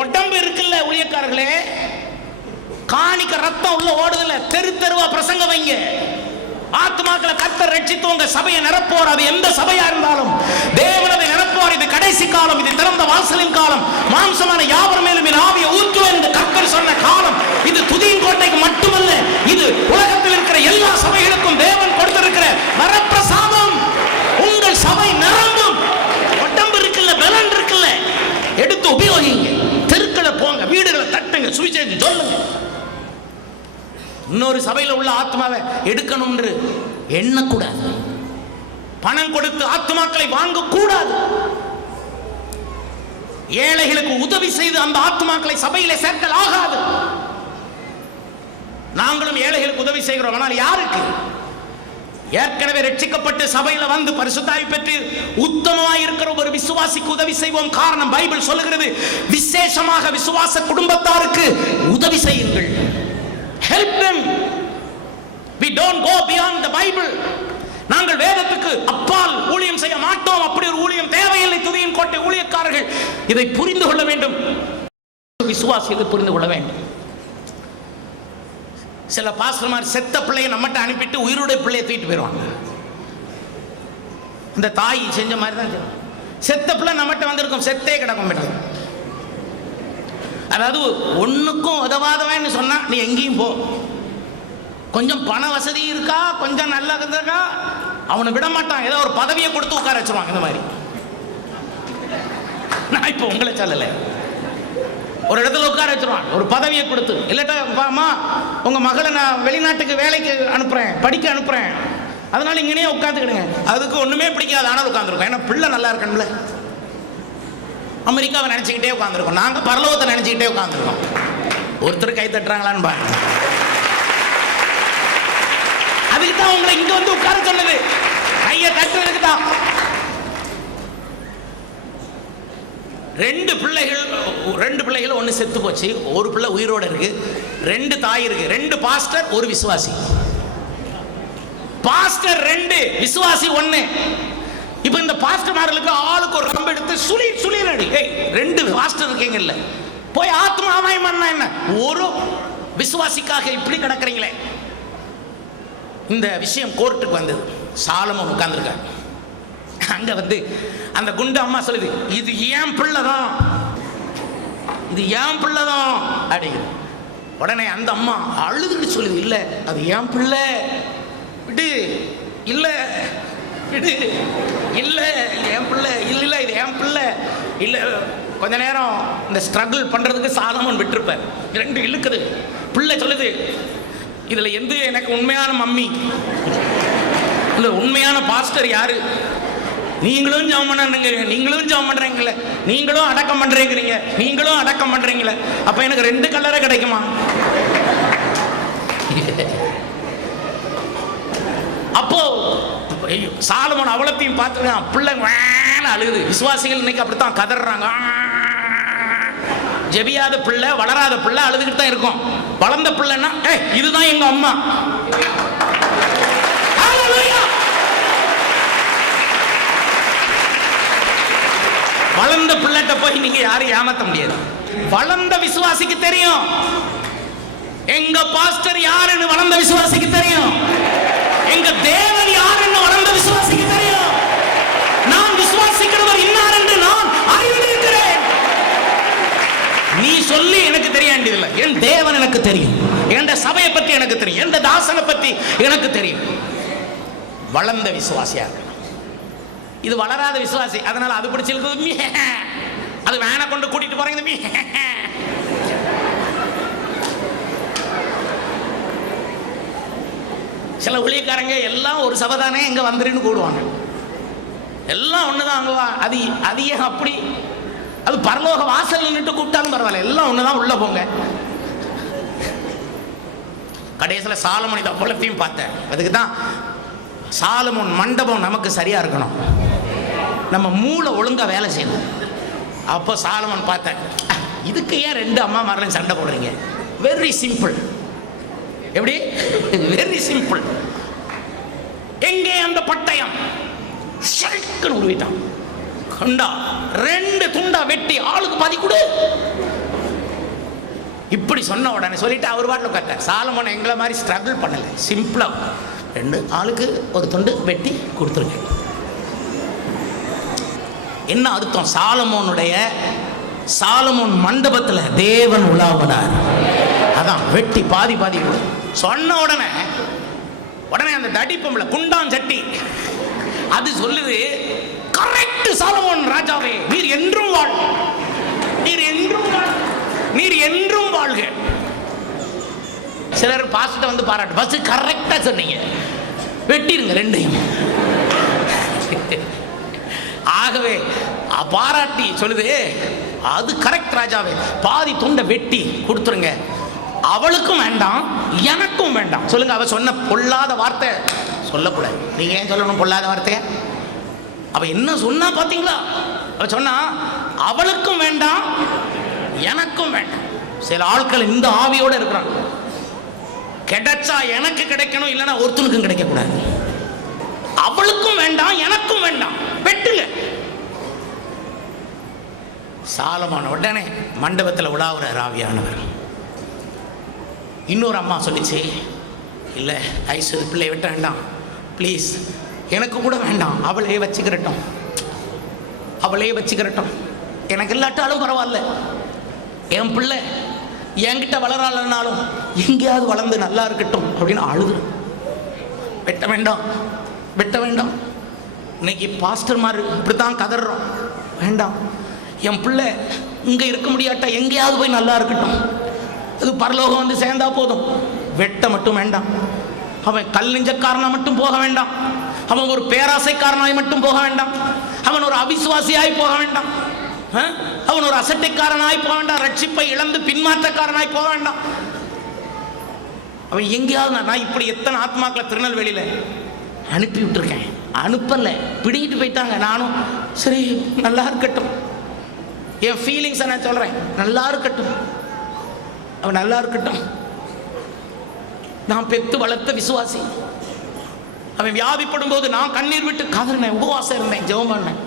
உடம்பு இருக்குல்ல ஊழியக்காரர்களே, காணிக்க ரத்தம் உள்ள ஓடுதல்ல, தெரு தெருவா பிரசங்க வைங்க. ஆத்மாக்களை கர்த்தர் ரட்சித்து உங்க சபையை நிரப்புவார். அது எந்த சபையா இருந்தாலும் தேவனதை நிரப்புவார். இது கடைசி காலம், இது திறந்த வாசலின் காலம். மாம்சமான யாவர் மேலும் என் ஆவியை ஊற்றுவேன் என்று கர்த்தர் சொன்ன காலம் இது. துதியின் கோட்டைக்கு மட்டுமல்ல, இது உலகத்தில் இருக்கிற எல்லா சபைகளுக்கும் தேவன் கொடுத்திருக்கிற வரப்பிரசாதம். உங்கள் சபை நிரம்பும். உடம்பு இருக்குல்ல, பலன் இருக்குல்ல, எடுத்து உபயோகிங்க. தெருக்களை போங்க, வீடுகளை தட்டுங்க, சுவிசேஷம் சொல்லுங்க. இன்னொரு சபையில் உள்ள ஆத்மாவை எடுக்கணும் என்று எண்ணக்கூடாது. பணம் கொடுத்து ஆத்துமாக்களை வாங்க கூடாது. ஏழைகளுக்கு உதவி செய்து அந்த ஆத்துமாக்களை சபையிலே சேர்க்கல் ஆகாது. நாங்களும் ஏழைகளுக்கு உதவி செய்கிறோம். ஆனால் யாருக்கு? ஏற்கனவே ரட்சிக்கப்பட்டு சபையில வந்து பரிசுத்தாவி பெற்று உத்தமமாய் இருக்கிற ஒரு விசுவாசிக்கு உதவி செய்வோம். காரணம், பைபிள் சொல்லுகிறது, விசேஷமாக விசுவாச குடும்பத்தாருக்கு உதவி செய்யுங்கள். Help them. We don't go beyond the Bible. நாங்கள் வேதத்துக்கு அப்பால் ஊழியம் செய்ய மாட்டோம். அப்படி ஒரு ஊழியம் தேவையில்லை. துதியின் கோட்டை ஊழியக்காரர்கள் இதை புரிந்து கொள்ள வேண்டும். விசுவாசிகள் புரிந்து கொள்ள வேண்டும். சில பாஸ்டர்மார் செத்த பிள்ளையை நம்மகிட்ட அனுப்பிட்டு உயிருடைய பிள்ளையை தூக்கிட்டு போயிடுவாங்க. இந்த தாய் செஞ்ச மாதிரி தான். செத்த பிள்ளை நம்மகிட்ட வந்திருக்கும், செத்தே கிடக்கும். அதாவது ஒன்றுக்கும் உதவாதவன்னு சொன்னா நீ எங்கேயும் போ. கொஞ்சம் பண வசதி இருக்கா, கொஞ்சம் நல்லா இருக்கா, அவனை விட மாட்டான். ஏதோ ஒரு பதவியை கொடுத்து உட்கார வச்சிருவாங்க. இந்த மாதிரி நான் இப்போ உங்களை சொல்லலை, ஒரு இடத்துல உட்கார வச்சிருவான், ஒரு பதவியை கொடுத்து. இல்லாட்டா, அம்மா உங்க மகளை நான் வெளிநாட்டுக்கு வேலைக்கு அனுப்புறேன், படிக்க அனுப்புறேன், அதனால இங்கனே உட்காந்துக்கிடுங்க. அதுக்கு ஒண்ணுமே பிடிக்காது, ஆனால் உட்காந்துருக்கோம். ஏன்னா பிள்ளை நல்லா இருக்கணும்ல. அமெரிக்காவை நினைச்சுக்கிட்டே உட்காந்துருக்கோம், நாங்க பரலோகத்தை நினைச்சுக்கிட்டே உட்காந்துருக்கோம். ஒருத்தர் கை தட்டுறாங்களான்னு பாருங்க. அதுக்கு தான் உங்களை இங்க வந்து உட்கார சொன்னது, கையை தட்டுறதுக்கு தான். ரெண்டு பிள்ளைகள் ஒன்று செத்து போச்சு, ஒரு பிள்ளை உயிரோடு இருக்கு, ரெண்டு தாய் இருக்கு, ரெண்டு பாஸ்டர், ஒரு விசுவாசி. பாஸ்டர் ரெண்டு, விசுவாசி ஒன்னு. இப்ப இந்த பாஸ்டர்மார்களுக்கு ஆளுக்கு ஒரு கம்பு எடுத்து சுளீர், ரெண்டு பாஸ்டர் இருக்கீங்கல்ல, போய் ஆத்மாவாயம் பண்ண என்ன? ஒரு விசுவாசிக்காக இப்படி கிடக்குறீங்களே. இந்த விஷயம் கோர்ட்டுக்கு வந்தது. சாலமோன் உட்கார்ந்துருக்காங்க. அங்க வந்து அந்த குண்டு அம்மா சொல்லுது, இது ஏன் பிள்ளைதான், இது ஏன் பிள்ளைதான் அப்படிங்குது. உடனே அந்த அம்மா அழுதுட்டு சொல்லுது, இல்ல அது ஏன் பிள்ளை, விடு, இல்ல விடு, இல்ல என் பிள்ளை, இல்ல இது என் பிள்ளை இல்ல. கொஞ்ச நேரம் இந்த ஸ்ட்ரகிள் பண்றதுக்கு சாலமோன் விட்டுருப்பார். ரெண்டு இழுக்குது. பிள்ளை சொல்லுது, இதுல எந்த எனக்கு உண்மையான மம்மி இல்ல, உண்மையான பாஸ்டர் யாரு? நீங்களும் ஜெபம் பண்ணுறீங்க, நீங்களும் ஜெபம் பண்றீங்களே, நீங்களும் அடக்கம் பண்றீங்க, நீங்களும் அடக்கம் பண்றீங்களே, அப்ப எனக்கு ரெண்டு கல்லறை கிடைக்குமா? அப்போ சாலமோன் அவளத்தையும் பார்த்துருக்கான். பிள்ளை வேண அழுகுது. விசுவாசிகள் இன்னைக்கு அப்படித்தான் கதறாங்க. ஜெபியாத பிள்ளை, வளராத பிள்ளை அழுதுகிட்டு தான் இருக்கும். வளர்ந்த பிள்ளைன்னா இதுதான் எங்க அம்மா. வளர்ந்த பிள்ளைகிட்ட போய் நீங்க யாரும் ஏமாத்த முடியாது. வளர்ந்த விசுவாசிக்கு தெரியும் எங்க பாஸ்டர் யாருன்னு, வளர்ந்த விசுவாசிக்கு தெரியும் எங்க தேவன் யாருன்னு, வளர்ந்த விசுவாசிக்கு தெரியும். நான் விசுவாசிக்கிறவர் இன்னார் என்று நான் அறிந்திருக்கிறேன். நீ சொல்லி எனக்கு தெரியாண்டியதில்லை, என் தேவன் எனக்கு தெரியும், என் சபையை பற்றி எனக்கு தெரியும், என் தாசனை பற்றி எனக்கு தெரியும். வளர்ந்த விசுவாசியா இருக்கு. இது வளராத விசுவாசி, அதனால அது பிடிச்சிருக்கு, அது வேணா கொண்டு கூட்டிட்டு போறீங்க. சில ஊழியக்காரங்க எல்லாம் ஒரு சபை தானே, எங்க வந்துருன்னு கூடுவாங்க, எல்லாம் ஒண்ணுதான் அங்க வா. அது ஏன் அப்படி? அது பரலோக வாசல் நின்று கூப்பிட்டாலும் பரவாயில்ல, எல்லாம் ஒண்ணுதான், உள்ள போங்க. கடைசியில சாலமோன் இதை குளத்தையும் பார்த்தேன். அதுக்கு தான் சாலமோன் மண்டபம் நமக்கு சரியா இருக்கணும், நம்ம மூளை ஒழுங்கா வேலை செய்யணும். அப்போ சாலமோன் பார்த்தேன், இதுக்கு ஏன் ரெண்டு அம்மா மார்களையும் சண்டை போடுறீங்க? Very simple. எப்படி? Very simple. எங்கே அந்த பட்டயம்? ஷல்க்குன்னு உருவிட்டான். கண்டா ரெண்டு துண்டா வெட்டி ஆளுக்கு பாதி கொடு. இப்படி சொன்ன உடனே சொல்லிட்டு அவர் பாட்டில் உட்கார்ந்தார். சாலமோன் எங்களை மாதிரி ஸ்ட்ரகிள் பண்ணல, சிம்பிளா ரெண்டு ஆளுக்கு ஒரு துண்டு வெட்டி கொடுத்துருங்க. என்ன அர்த்தம்? சாலமோன் மண்டபத்தில் தேவன் உலாவனார். அதான் வெட்டி பாதி பாதி சொன்ன உடனே அந்த தடிப்பம்ல குண்டான் சட்டி அது சொல்லுது, கரெக்ட் சாலமோன் ராஜாவே, நீர் என்றும் வாழ்க, நீர் என்றும் வாழ்க, நீர் என்றும் வாழ்க. சிலர் பாஸ்டர் வந்து பாராட்டு, பஸ் கரெக்டா சொன்னீங்க, வெட்டிருங்க ரெண்டையும். ஆகவே பாராட்டி சொல்லுது, அது கரெக்ட் ராஜாவே, பாதி துண்டை வெட்டி கொடுத்துருங்க, அவளுக்கும் வேண்டாம் எனக்கும் வேண்டாம். சொல்லுங்க, அவ சொன்ன பொல்லாத வார்த்தை சொல்லக்கூடாது. நீங்க ஏன் சொல்லணும் பொல்லாத வார்த்தைய? அவ என்ன சொன்னா பாத்தீங்களா? அவ சொன்னா அவளுக்கும் வேண்டாம் எனக்கும் வேண்டாம். சில ஆட்கள் இந்த ஆவியோட இருக்கிறாங்க, கிடைச்சா எனக்கு கிடைக்கணும், இல்லைன்னா ஒருத்தனுக்கும் கிடைக்க கூடாது. அவளுக்கும் வேண்டாம் எனக்கும் வேண்டாம், வெட்டுங்க. சாலமோன் உடனே மண்டபத்தில் உலாவுறார் ஆவியானவர். இன்னொரு அம்மா சொல்லிச்சு, இல்லை ஐஸ்வர்ய பிள்ளை வெட்ட வேண்டாம் ப்ளீஸ், எனக்கு கூட வேண்டாம், அவளே வச்சுக்கிறட்டும், அவளே வச்சுக்கிறட்டும், எனக்கு இல்லாட்டாலும் பரவாயில்ல, என் பிள்ளை என்கிட்ட வளராலனாலும் எங்கேயாவது வளர்ந்து நல்லா இருக்கட்டும் அப்படின்னு அழுது. வெட்ட வேண்டாம் வெட்ட வேண்டாம். இன்னைக்கு பாஸ்டர் மாதிரி இப்படித்தான் கதறோம், வேண்டாம், என் பிள்ளை இங்கே இருக்க முடியாட்டா எங்கேயாவது போய் நல்லா இருக்கட்டும், அது பரலோகம் வந்து சேர்ந்தா போதும், வெட்ட மட்டும் வேண்டாம். அவன் கல் நெஞ்சக்காரனாக மட்டும் போக வேண்டாம், அவன் ஒரு பேராசைக்காரனாய் மட்டும் போக வேண்டாம், அவன் ஒரு அவிசுவாசியாய் போக வேண்டாம், அவன் ஒரு அசட்டைக்காரனாய் போக வேண்டாம், ரட்சிப்பை இழந்து பின்மாற்றக்காரனாய் போக வேண்டாம். அவன் எங்கேயாவது, நான் இப்படி எத்தனை ஆத்மாக்களை திருநெல்வேலியில் அனுப்பி விட்டுருக்கேன், அனுப்பல பிடிக்கிட்டு போயிட்டாங்க. நானும் சரி நல்லா இருக்கட்டும், என் ஃபீலிங்ஸை நான் சொல்கிறேன், நல்லா இருக்கட்டும், அவன் நல்லா இருக்கட்டும். நான் பெத்து வளர்த்த விசுவாசி, அவன் வியாதிப்படும் போது நான் கண்ணீர் விட்டு கதறினேன், உபவாசம் இருந்தேன், ஜெபம் பண்ணேன்,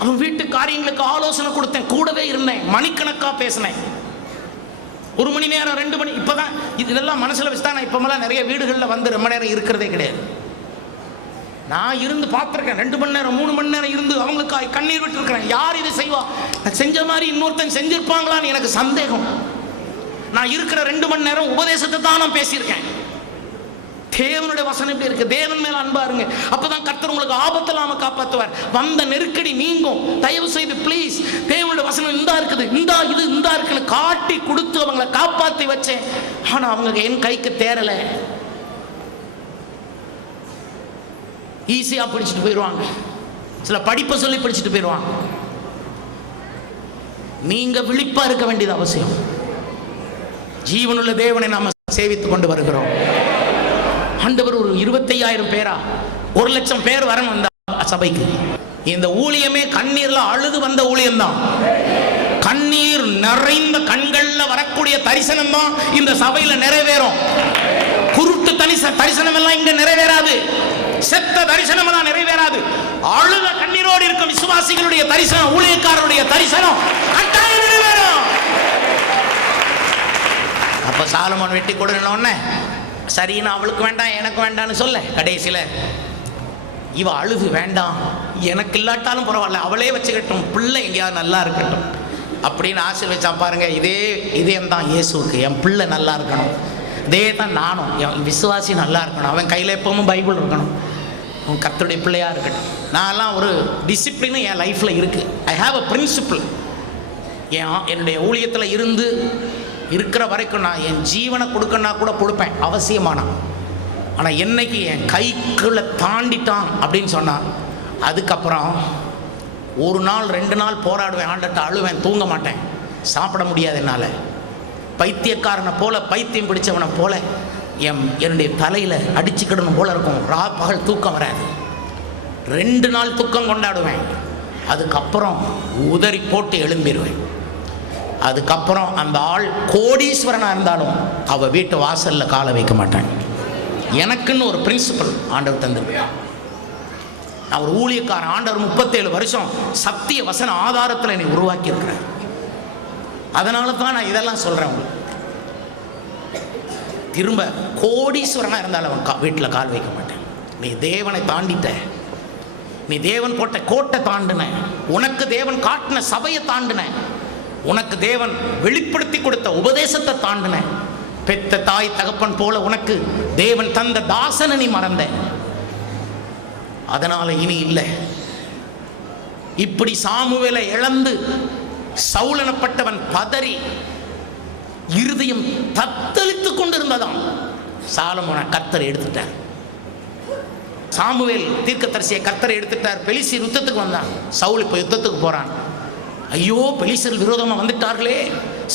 அவன் வீட்டு காரியங்களுக்கு ஆலோசனை கொடுத்தேன், கூடவே இருந்தேன், மணிக்கணக்கா பேசினேன், 1 மணி நேரம் 2 மணி. இப்போதான் இதெல்லாம் மனசில் வச்சுதான் நான் இப்போமெல்லாம் நிறைய வீடுகளில் வந்து ரொம்ப நேரம் இருக்கிறதே கிடையாது. நான் இருந்து பார்த்துருக்கேன், 2 மணி நேரம் 3 மணி நேரம் இருந்து அவங்களுக்கு கண்ணீர் விட்டு இருக்கிறேன். யார் இதை செய்வா? செஞ்ச மாதிரி இன்னொருத்தன் செஞ்சிருப்பாங்களான்னு எனக்கு சந்தேகம். நான் இருக்கிற 2 மணி நேரம் உபதேசத்தை தான் நான் பேசியிருக்கேன். தேவனுடைய வசனம் எப்படி இருக்கு, தேவன் மேல அன்பா இருங்க, அப்பதான் கர்த்தர் உங்களுக்கு ஆபத்து இல்லாம காப்பாற்றுவார், வந்த நெருக்கடி நீங்கும். தயவு செய்து ப்ளீஸ், தேவனுடைய வசனம் இந்தா இருக்குது, இந்தா இது இந்தா இருக்குன்னு காட்டி கொடுத்து அவங்களை காப்பாற்றி வச்சேன். ஆனா அவங்க என் கைக்கு தேரல, ஈஸியா பிடிச்சிட்டு போயிடுவாங்க, சில படிப்பை சொல்லி பிடிச்சிட்டு போயிடுவாங்க. நீங்க விழிப்பா இருக்க வேண்டியது அவசியம். ஜீவனுள்ள தேவனை நாம சேவித்துக் கொண்டு வருகிறோம். ஆண்டவர் ஒரு 25,000 பேரா 1,00,000 பேர் வரணும் இந்த சபைக்கு. இந்த ஊழியமே கண்ணீர்ல அழுது வந்த ஊழியம் தான். கண்ணீர் நிறைந்த கண்கள்ல வரக்கூடிய தரிசனம் தான் இந்த சபையில நிறைவேறும். குருட்டு தரிசனம் எல்லாம் இங்க நிறைவேறாது, செத்த தரிசனம் எல்லாம் நிறைவேறாது. அழுத கண்ணீரோடு இருக்கும் விசுவாசிகளுடைய தரிசனம், ஊழியக்காரருடைய தரிசனம் கட்டாயம் நிறைவேறும். அப்ப சாலமோன் வெட்டி கொடுன்னு சரின்னு அவளுக்கு வேண்டாம் எனக்கு வேண்டாம்னு சொல்ல, கடைசியில் இவ அழுது வேண்டாம் எனக்கு இல்லாட்டாலும் பரவாயில்ல, அவளே வச்சுக்கட்டும், பிள்ளை எங்கேயாவது நல்லா இருக்கட்டும் அப்படின்னு ஆசீர்வதிச்சான். பாருங்க, இதே தான் இயேசுவுக்கு, என் பிள்ளை நல்லா இருக்கணும், இதே தான் நானும், என் விசுவாசி நல்லா இருக்கணும், அவன் கையில் எப்பவும் பைபிள் இருக்கணும், அவன் கர்த்தருடைய பிள்ளையா இருக்கட்டும். நான்லாம் ஒரு டிசிப்ளினும் என் லைஃப்பில் இருக்குது. I have a principle. என்னுடைய ஊழியத்தில் இருந்து இருக்கிற வரைக்கும் நான் என் ஜீவனை கொடுக்கணும்னா கூட கொடுப்பேன் அவசியமானா. ஆனால் என்னைக்கு என் கைக்குள்ளே தாண்டிட்டான் அப்படின்னு சொன்னான், அதுக்கப்புறம் 1 நாள் 2 நாள் போராடுவேன், ஆண்டட்ட அழுவேன், தூங்க மாட்டேன், சாப்பிட முடியாது என்னால். பைத்தியக்காரனை போல, பைத்தியம் பிடிச்சவனை போல என்னுடைய தலையில் அடிச்சுக்கிடணும் போல இருக்கும், பகல் தூக்கம் வராது. 2 நாள் தூக்கம் கொண்டாடுவேன், அதுக்கப்புறம் உதறி போட்டு எழும்பிடுவேன். அதுக்கப்புறம் அந்த ஆள் கோடீஸ்வரனா இருந்தாலும் அவ வீட்டு வாசல்ல காலை வைக்க மாட்டாங்க. எனக்குன்னு ஒரு பிரின்சிபல் ஆண்டவர் தந்திருக்கார். நான் ஒரு ஊழியக்காரன், ஆண்டவர் 37 வருஷம் சத்திய வசன ஆதாரத்தில் என்னை உருவாக்கி இருக்கிறேன். அதனால தான் நான் இதெல்லாம் சொல்றேன் உங்களுக்கு. திரும்ப கோடீஸ்வரனா இருந்தாலும் அவன் வீட்டில் கால் வைக்க மாட்டேன். நீ தேவனை தாண்டிட்ட, நீ தேவன் போட்ட கோட்டை தாண்டின, உனக்கு தேவன் காட்டின சபையை தாண்டின, உனக்கு தேவன் வெளிப்படுத்தி கொடுத்த உபதேசத்தை தாண்டின, பெத்த தாய் தகப்பன் போல உனக்கு தேவன் தந்த தாசனை நீ மறந்த, அதனால இனி இல்லை. இப்படி சாமுவேலை இழந்து சவுலனப்பட்டவன் பதறி இருதயம் தத்தளித்துக் கொண்டிருந்ததாம். சாலமோனை கர்த்தர் எடுத்துட்டார். சாமுவேல் தீர்க்கதரிசியை கர்த்தர் எடுத்துட்டார். பெலிஸ்தர் யுத்தத்துக்கு வந்தான். சவுல் இப்போ யுத்தத்துக்கு போறான். ஐயோ, பெலிஸ்தர் விரோதமா வந்துட்டார்களே,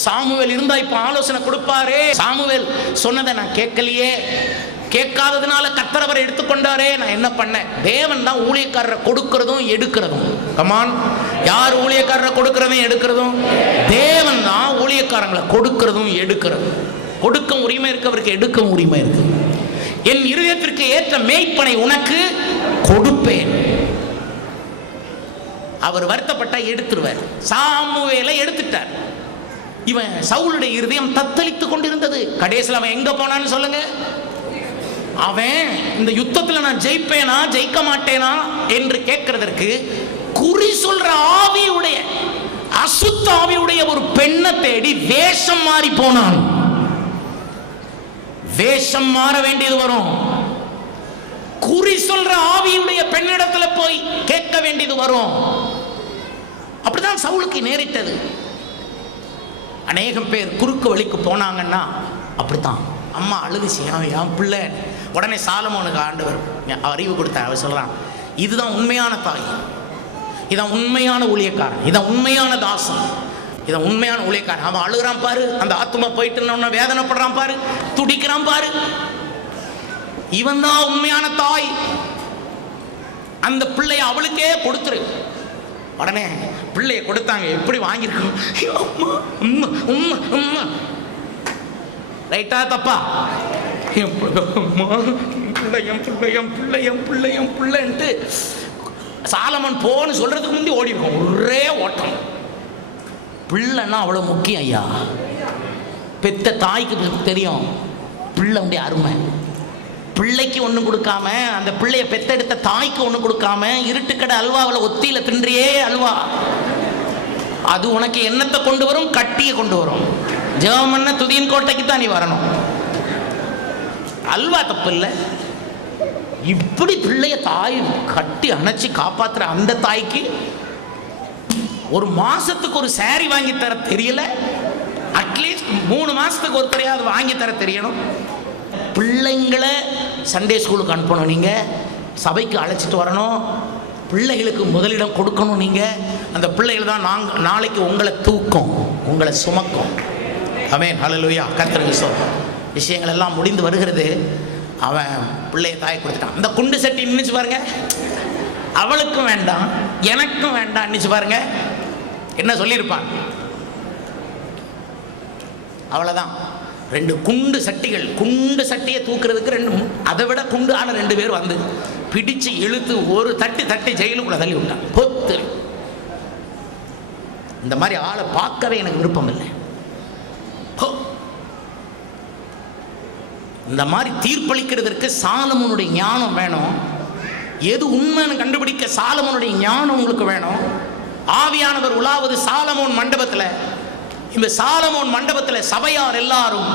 சாமுவேல் இருந்தா இப்ப ஆலோசனை கொடுப்பாரே. சாமுவேல் சொன்னதை நான் கேட்கலையே, கேட்காததுனால கர்த்தர் அவரை எடுத்துக்கொண்டாரே, நான் என்ன பண்ணேன்? தேவன் தான் ஊழியக்காரரை கொடுக்கிறதும் எடுக்கிறதும். கமான், யார் ஊழியக்காரரை கொடுக்கிறதும் எடுக்கிறதும்? தேவன் தான் ஊழியக்காரங்களை கொடுக்கிறதும் எடுக்கிறதும். கொடுக்க உரிமை இருக்கு அவருக்கு, எடுக்க உரிமை இருக்கு. என் இருதயத்திற்கு ஏற்ற மேய்ப்பனை உனக்கு கொடுப்பேன். அவர் வருத்தப்பட்டா எடுத்துருவார். சாமுவேலை எடுத்துட்டார். இவன் சவுலுடைய இருதயம் தத்தளித்துக் கொண்டிருந்தது. கடைசியில் அவன் எங்க போனான்னு சொல்லுங்க? அவன் இந்த யுத்தத்தில் நான் ஜெயிப்பேனா ஜெயிக்க மாட்டேனா என்று கேட்கிறதற்கு குறி சொல்ற ஆவியுடைய, அசுத்த ஆவியுடைய ஒரு பெண்ணை தேடி வேஷம் மாறி போனான். வேஷம் மாற வேண்டியது வரும். குறி சொல்ற ஆவியுடைய பெண்ணிடத்துல போய் கேட்க வேண்டியது வரும். அப்படிதான் சவுலுக்கு நேரிட்டது. அநேகம் பேர் குறுக்கு வழிக்கு போனாங்கன்னா அப்படித்தான். அம்மா அழுதுச்சு, என் பிள்ளை. உடனே சாலமோனுக்கு ஆண்டவர் அறிவு கொடுத்தார். அவர் சொல்றான், இதுதான் உண்மையான தாய், இதான் உண்மையான ஊழியக்காரன், இதான் உண்மையான தாசன், இதான் உண்மையான ஊழியக்காரன். அவன் அழுகிறான் பாரு, அந்த ஆத்மா போயிட்டு வேதனைப்படுறான் பாரு, துடிக்கிறான் பாரு, இவன் தான் உண்மையான தாய். அந்த பிள்ளைய அவளுக்கே கொடுத்துரு. உடனே பிள்ளைய கொடுத்தாங்க. எப்படி வாங்கியிருக்கோம்? ரைட்டா தப்பா? என் பிள்ளைன்ட்டு சாலமன் போன்னு சொல்றதுக்கு முந்தி ஓடி இருக்கும். ஒரே ஓட்டம். பிள்ளைன்னா அவ்வளவு முக்கியம் ஐயா. பெத்த தாய்க்கு தெரியும் பிள்ளை அருமை. பிள்ளைக்கு ஒன்றும் கொடுக்காம, அந்த பிள்ளைய பெத்தெடுத்த தாய்க்கு ஒன்றும் கொடுக்காம, இருட்டுக்கடை அல்வாவில் ஒத்தியில தின்றியே அல்வா, அது உனக்கு என்னத்தை கொண்டு வரும்? கட்டியை கொண்டு வரும். ஜெபம் பண்ண துதியின் கோட்டைக்கு தான் நீ வரணும். அல்வா தப்பு இல்லை. இப்படி பிள்ளைய தாய் கட்டி அணைச்சி காப்பாத்துற அந்த தாய்க்கு ஒரு மாசத்துக்கு ஒரு சாரி வாங்கி தர தெரியல, அட்லீஸ்ட் 3 மாசத்துக்கு ஒரு தடையாவது வாங்கி தர தெரியணும். பிள்ளைங்களை சண்டே ஸ்கூலுக்கு அனுப்பணும், நீங்கள் சபைக்கு அழைச்சிட்டு வரணும், பிள்ளைகளுக்கு முதலிடம் கொடுக்கணும். நீங்கள் அந்த பிள்ளைகள் தான் நாளைக்கு உங்களை தூக்கும், உங்களை சுமக்கும். ஆமென், ஹல்லேலூயா. கர்த்தருக்கு ஸ்தோத்திரம். விஷயங்கள் எல்லாம் முடிந்து வருகிறது. அவன் பிள்ளைய தாய் கொடுத்துட்டான். அந்த குண்டு சட்டி நினைச்சு பாருங்க, அவளுக்கும் வேண்டாம் எனக்கும் வேண்டாம் நினைச்சு பாருங்க, என்ன சொல்லியிருப்பான்? அவ்வளோதான். 2 குண்டு சட்டிகள், குண்டு சட்டியை தூக்குறதுக்கு 2, அதை விட குண்டு ஆன 2 பேர் வந்து பிடிச்சு இழுத்து ஒரு தட்டி ஜெயிலுக்குள்ள தள்ளி விட்டான். பொத்து. இந்த மாதிரி ஆளை பார்க்கவே எனக்கு விருப்பம் இல்லை. இந்த மாதிரி தீர்ப்பளிக்கிறதுக்கு சாலமோனுடைய ஞானம் வேணும். எது உண்மைன்னு கண்டுபிடிக்க சாலமோனுடைய ஞானம் உங்களுக்கு வேணும். ஆவியானவர் உலாவது சாலமோன் மண்டபத்தில். இந்த சாலமோன் மண்டபத்தில் சபையார் எல்லாரும்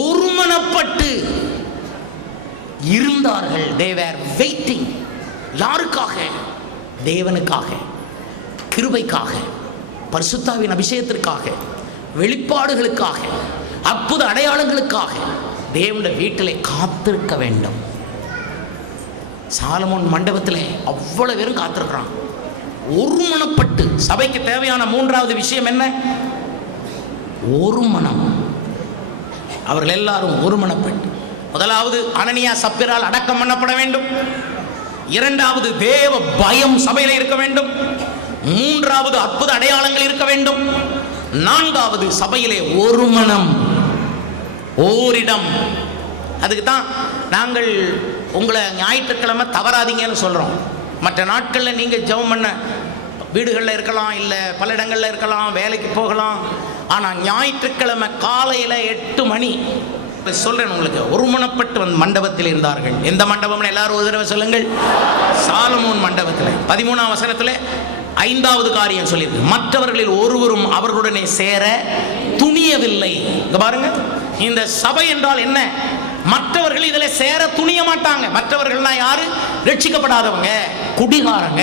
ஒருமனப்பட்டு இருந்தார்கள். they were waiting. யாருக்காக? தேவனுக்காக, கிருபைக்காக, பரிசுத்தாவின் அபிஷேகத்திற்காக, வெளிப்பாடுகளுக்காக, அற்புத அடையாளங்களுக்காக தேவனுடைய வீட்டிலே காத்திருக்க வேண்டும். சாலமோன் மண்டபத்தில் அவ்வளவு பேரும் காத்திருக்கிறான். ஒருமனப்பட்டு. சபைக்கு தேவையான 3வது விஷயம் என்ன? ஒரு மனம். அவர்கள் எல்லாரும் ஒருமனப்பட்டு. முதலாவது அனனியா சப்பிரால் அடக்கம் பண்ணப்பட வேண்டும். 2வது தேவ பயம் சபையில் இருக்க வேண்டும். 3வது அற்புத அடையாளங்கள் இருக்க வேண்டும். 4வது சபையிலே ஒரு மனம், ஓரிடம். அதுக்கு தான் நாங்கள் உங்களை ஞாயிற்றுக்கிழமை தவறாதீங்கன்னு சொல்கிறோம். மற்ற நாட்களில் நீங்கள் ஜெபம் பண்ண வீடுகளில் இருக்கலாம், இல்லை பல இடங்களில் இருக்கலாம், வேலைக்கு போகலாம். ஆனால் ஞாயிற்றுக்கிழமை காலையில் 8 மணி சொல்கிறேன் உங்களுக்கு, ஒருமனப்பட்டு மண்டபத்தில் இருந்தார்கள். எந்த மண்டபம்னு எல்லாரும் ஒரு தடவை சொல்லுங்கள். சாலமோன் மண்டபத்தில் 13ஆம் வசனத்தில் 5வது காரியம் சொல்லியிருக்கு. மற்றவர்களில் ஒருவரும் அவர்களுடனே சேர துணியவில்லை. இங்க பாருங்க, இந்த சபை என்றால் என்ன? மற்றவர்கள் இதில் சேர துணிய மாட்டாங்க. மற்றவர்கள்னா யாரு? ரட்சிக்கப்படாதவங்க, குடிகாரங்க,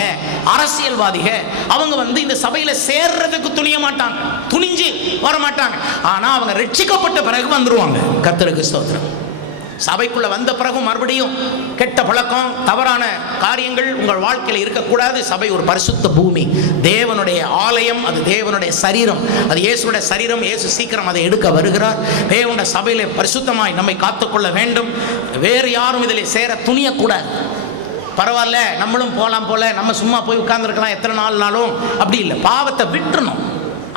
அரசியல்வாதிக. அவங்க இந்த சபையில சேர்றதுக்கு துணிய மாட்டாங்க, துணிஞ்சு வர மாட்டாங்க. ஆனா அவங்க ரட்சிக்கப்பட்ட பிறகு வந்துருவாங்க. கர்த்தருக்கு ஸ்தோத்திரம். சபைக்குள்ள வந்த பிறகு மறுபடியும் கெட்ட பழக்கம், தவறான காரியங்கள் உங்கள் வாழ்க்கையில் இருக்கக்கூடாது. சபை ஒரு பரிசுத்த பூமி, தேவனுடைய ஆலயம், அது தேவனுடைய சரீரம், அது இயேசுடைய சரீரம். இயேசு சீக்கிரம் அதை எடுக்க வருகிறார். தேவனுடைய சபையிலே பரிசுத்தமாய் நம்மை காத்துக்கொள்ள வேண்டும். வேறு யாரும் இதில் சேர துணியக்கூடாது. பரவாயில்ல, நம்மளும் போகலாம் போல, நம்ம சும்மா போய் உட்கார்ந்துருக்கலாம் எத்தனை நாள்னாலும், அப்படி இல்லை. பாவத்தை விட்டுறணும்.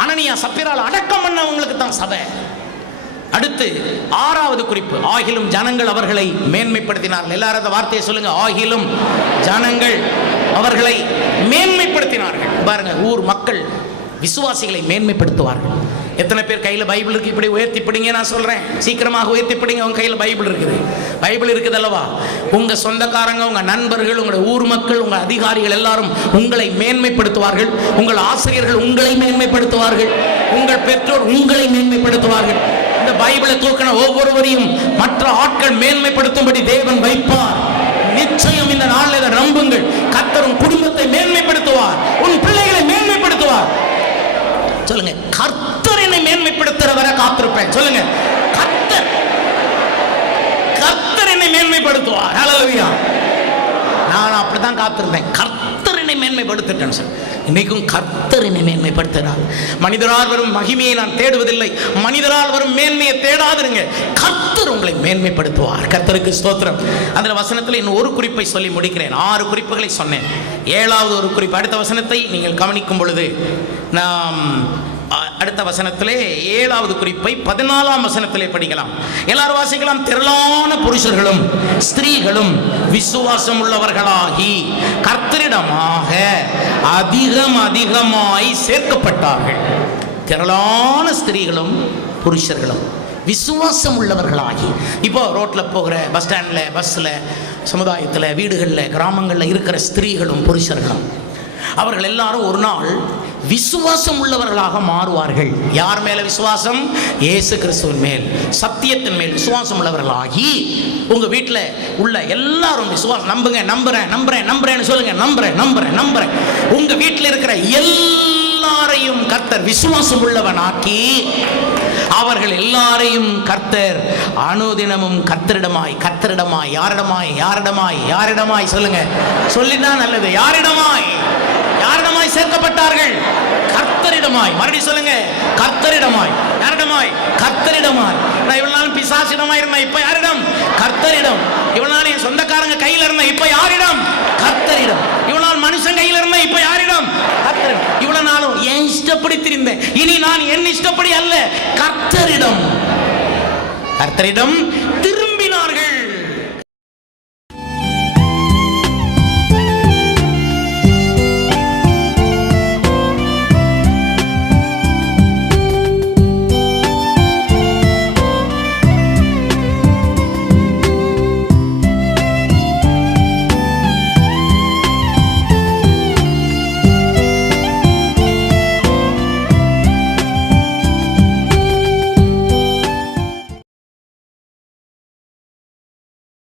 அனனியா சப்பீரால் அடக்கம் பண்ணவங்களுக்கு தான் சபை. அடுத்து 6வது குறிப்பு, ஆகிலும் ஜனங்கள் அவர்களை மேன்மைப்படுத்தினார்கள். எல்லாரும் அந்த வார்த்தையை சொல்லுங்க, ஆகிலும் ஜனங்கள் அவர்களை மேன்மைப்படுத்தினார்கள். பாருங்க, ஊர் மக்கள் விசுவாசிகளை மேன்மைப்படுத்துவார்கள். எத்தனை பேர் கையில் பைபிள் இருக்கு? இப்படி உயர்த்தி பிடிங்க, நான் சொல்றேன், சீக்கிரமாக உயர்த்தி பிடிங்க. உங்க கையில் பைபிள் இருக்குது, பைபிள் இருக்குது அல்லவா? உங்க சொந்தக்காரங்க, உங்க நண்பர்கள், உங்களுடைய ஊர் மக்கள், உங்க அதிகாரிகள் எல்லாரும் உங்களை மேன்மைப்படுத்துவார்கள். உங்கள் ஆசிரியர்கள் உங்களை மேன்மைப்படுத்துவார்கள். உங்கள் பெற்றோர் உங்களை மேன்மைப்படுத்துவார்கள். இந்த பைபிளை தூக்கின ஒவ்வொருவரையும் மற்ற ஆட்கள் மேன்மைப்படுத்தும்படி தேவன் வைப்பார். நிச்சயம் இந்த நாளில் இதை நம்புங்கள். கர்த்தர் உன் குடும்பத்தை மேன்மைப்படுத்துவார், உன் பிள்ளைகளை மேன்மைப்படுத்துவார். சொல்லுங்க, கர்த்தர் என்னை மேன்மைப்படுத்துற வரை காத்திருப்பேன். சொல்லுங்க, கர்த்தர் என்னை மேன்மைப்படுத்துவார். ஹல்லேலூயா. நான் அப்படிதான் காத்திருந்தேன். கர்த்தர் என்னை மேன்மைப்படுத்திட்டேன் சார். இன்னைக்கும் கர்த்தர் என்னை மேன்மைப்படுத்துகிறார். மனிதரால் வரும் மகிமையை நான் தேடுவதில்லை, மனிதரால் வரும் மேன்மையை தேடாதிருங்க. கர்த்தர் உங்களை மேன்மைப்படுத்துவார். கர்த்தருக்கு ஸ்தோத்திரம். அந்த வசனத்தில் இன்னும் ஒரு குறிப்பை சொல்லி முடிக்கிறேன். 6 குறிப்புகளை சொன்னேன். 7வது ஒரு குறிப்பு, அடுத்த வசனத்தை நீங்கள் கவனிக்கும் பொழுது நாம் அடுத்த வசனத்திலே 7வது குறிப்பை 14ஆம் வசனத்திலே படிக்கலாம். எல்லாரும் வாசிக்கலாம். திரளான புருஷர்களும் ஸ்திரீகளும் விசுவாசம் உள்ளவர்களாகி கர்த்தரிடமாக அதிகமாய் சேர்க்கப்பட்டார்கள். திரளான ஸ்திரீகளும் புருஷர்களும் விசுவாசம் உள்ளவர்களாகி. இப்போ ரோட்ல போகிற, பஸ் ஸ்டாண்ட்ல, பஸ்ல, சமுதாயத்தில், வீடுகளில், கிராமங்களில் இருக்கிற ஸ்திரீகளும் புருஷர்களும் அவர்கள் எல்லாரும் ஒரு நாள் விசுவாசம் உள்ளவர்களாக மாறுவார்கள். யார் மேல விசுவாசம்? இயேசு கிறிஸ்துவின் மேல், சத்தியத்தின் மேல் விசுவாசம் உள்ளவர்களாகி உங்க வீட்டில் உள்ள எல்லாரும் விசுவாசம், நம்புங்க, நம்புறேன்னு சொல்லுங்க, நம்புறேன். உங்க வீட்டில் இருக்கிற எல்லாரையும் கர்த்தர் விசுவாசம் உள்ளவனாக்கி அவர்கள் எல்லாரையும் கர்த்தர் அனுதினமும் கர்த்தரிடமாய் யாரிடமாய் சொல்லுங்க, சொல்லினா நல்லது. யாரிடமாய் சேர்க்கப்பட்டார்கள்? கர்த்தரிடமாய். மறுபடியும் சொல்லுங்க, கர்த்தரிடமாய். யாரிடமாய்? கர்த்தரிடமாய். நான் இவ்வளவு நாள் பிசாசிடமாய் இருந்தேன், இப்ப யாரிடம்? கர்த்தரிடம். இவ்வளவு நாள் என் சொந்தக்காரங்க கையில் இருந்தேன், இப்ப யாரிடம்? கர்த்தரிடம். இவ்வளவு நாள் மனுஷன் கையில் இருந்தேன், இப்ப யாரிடம்? கர்த்தரிடம். இவ்வளவு நாளும் என் இஷ்டப்படி திரிந்தேன், இனி நான் என் இஷ்டப்படி அல்ல, கர்த்தரிடம்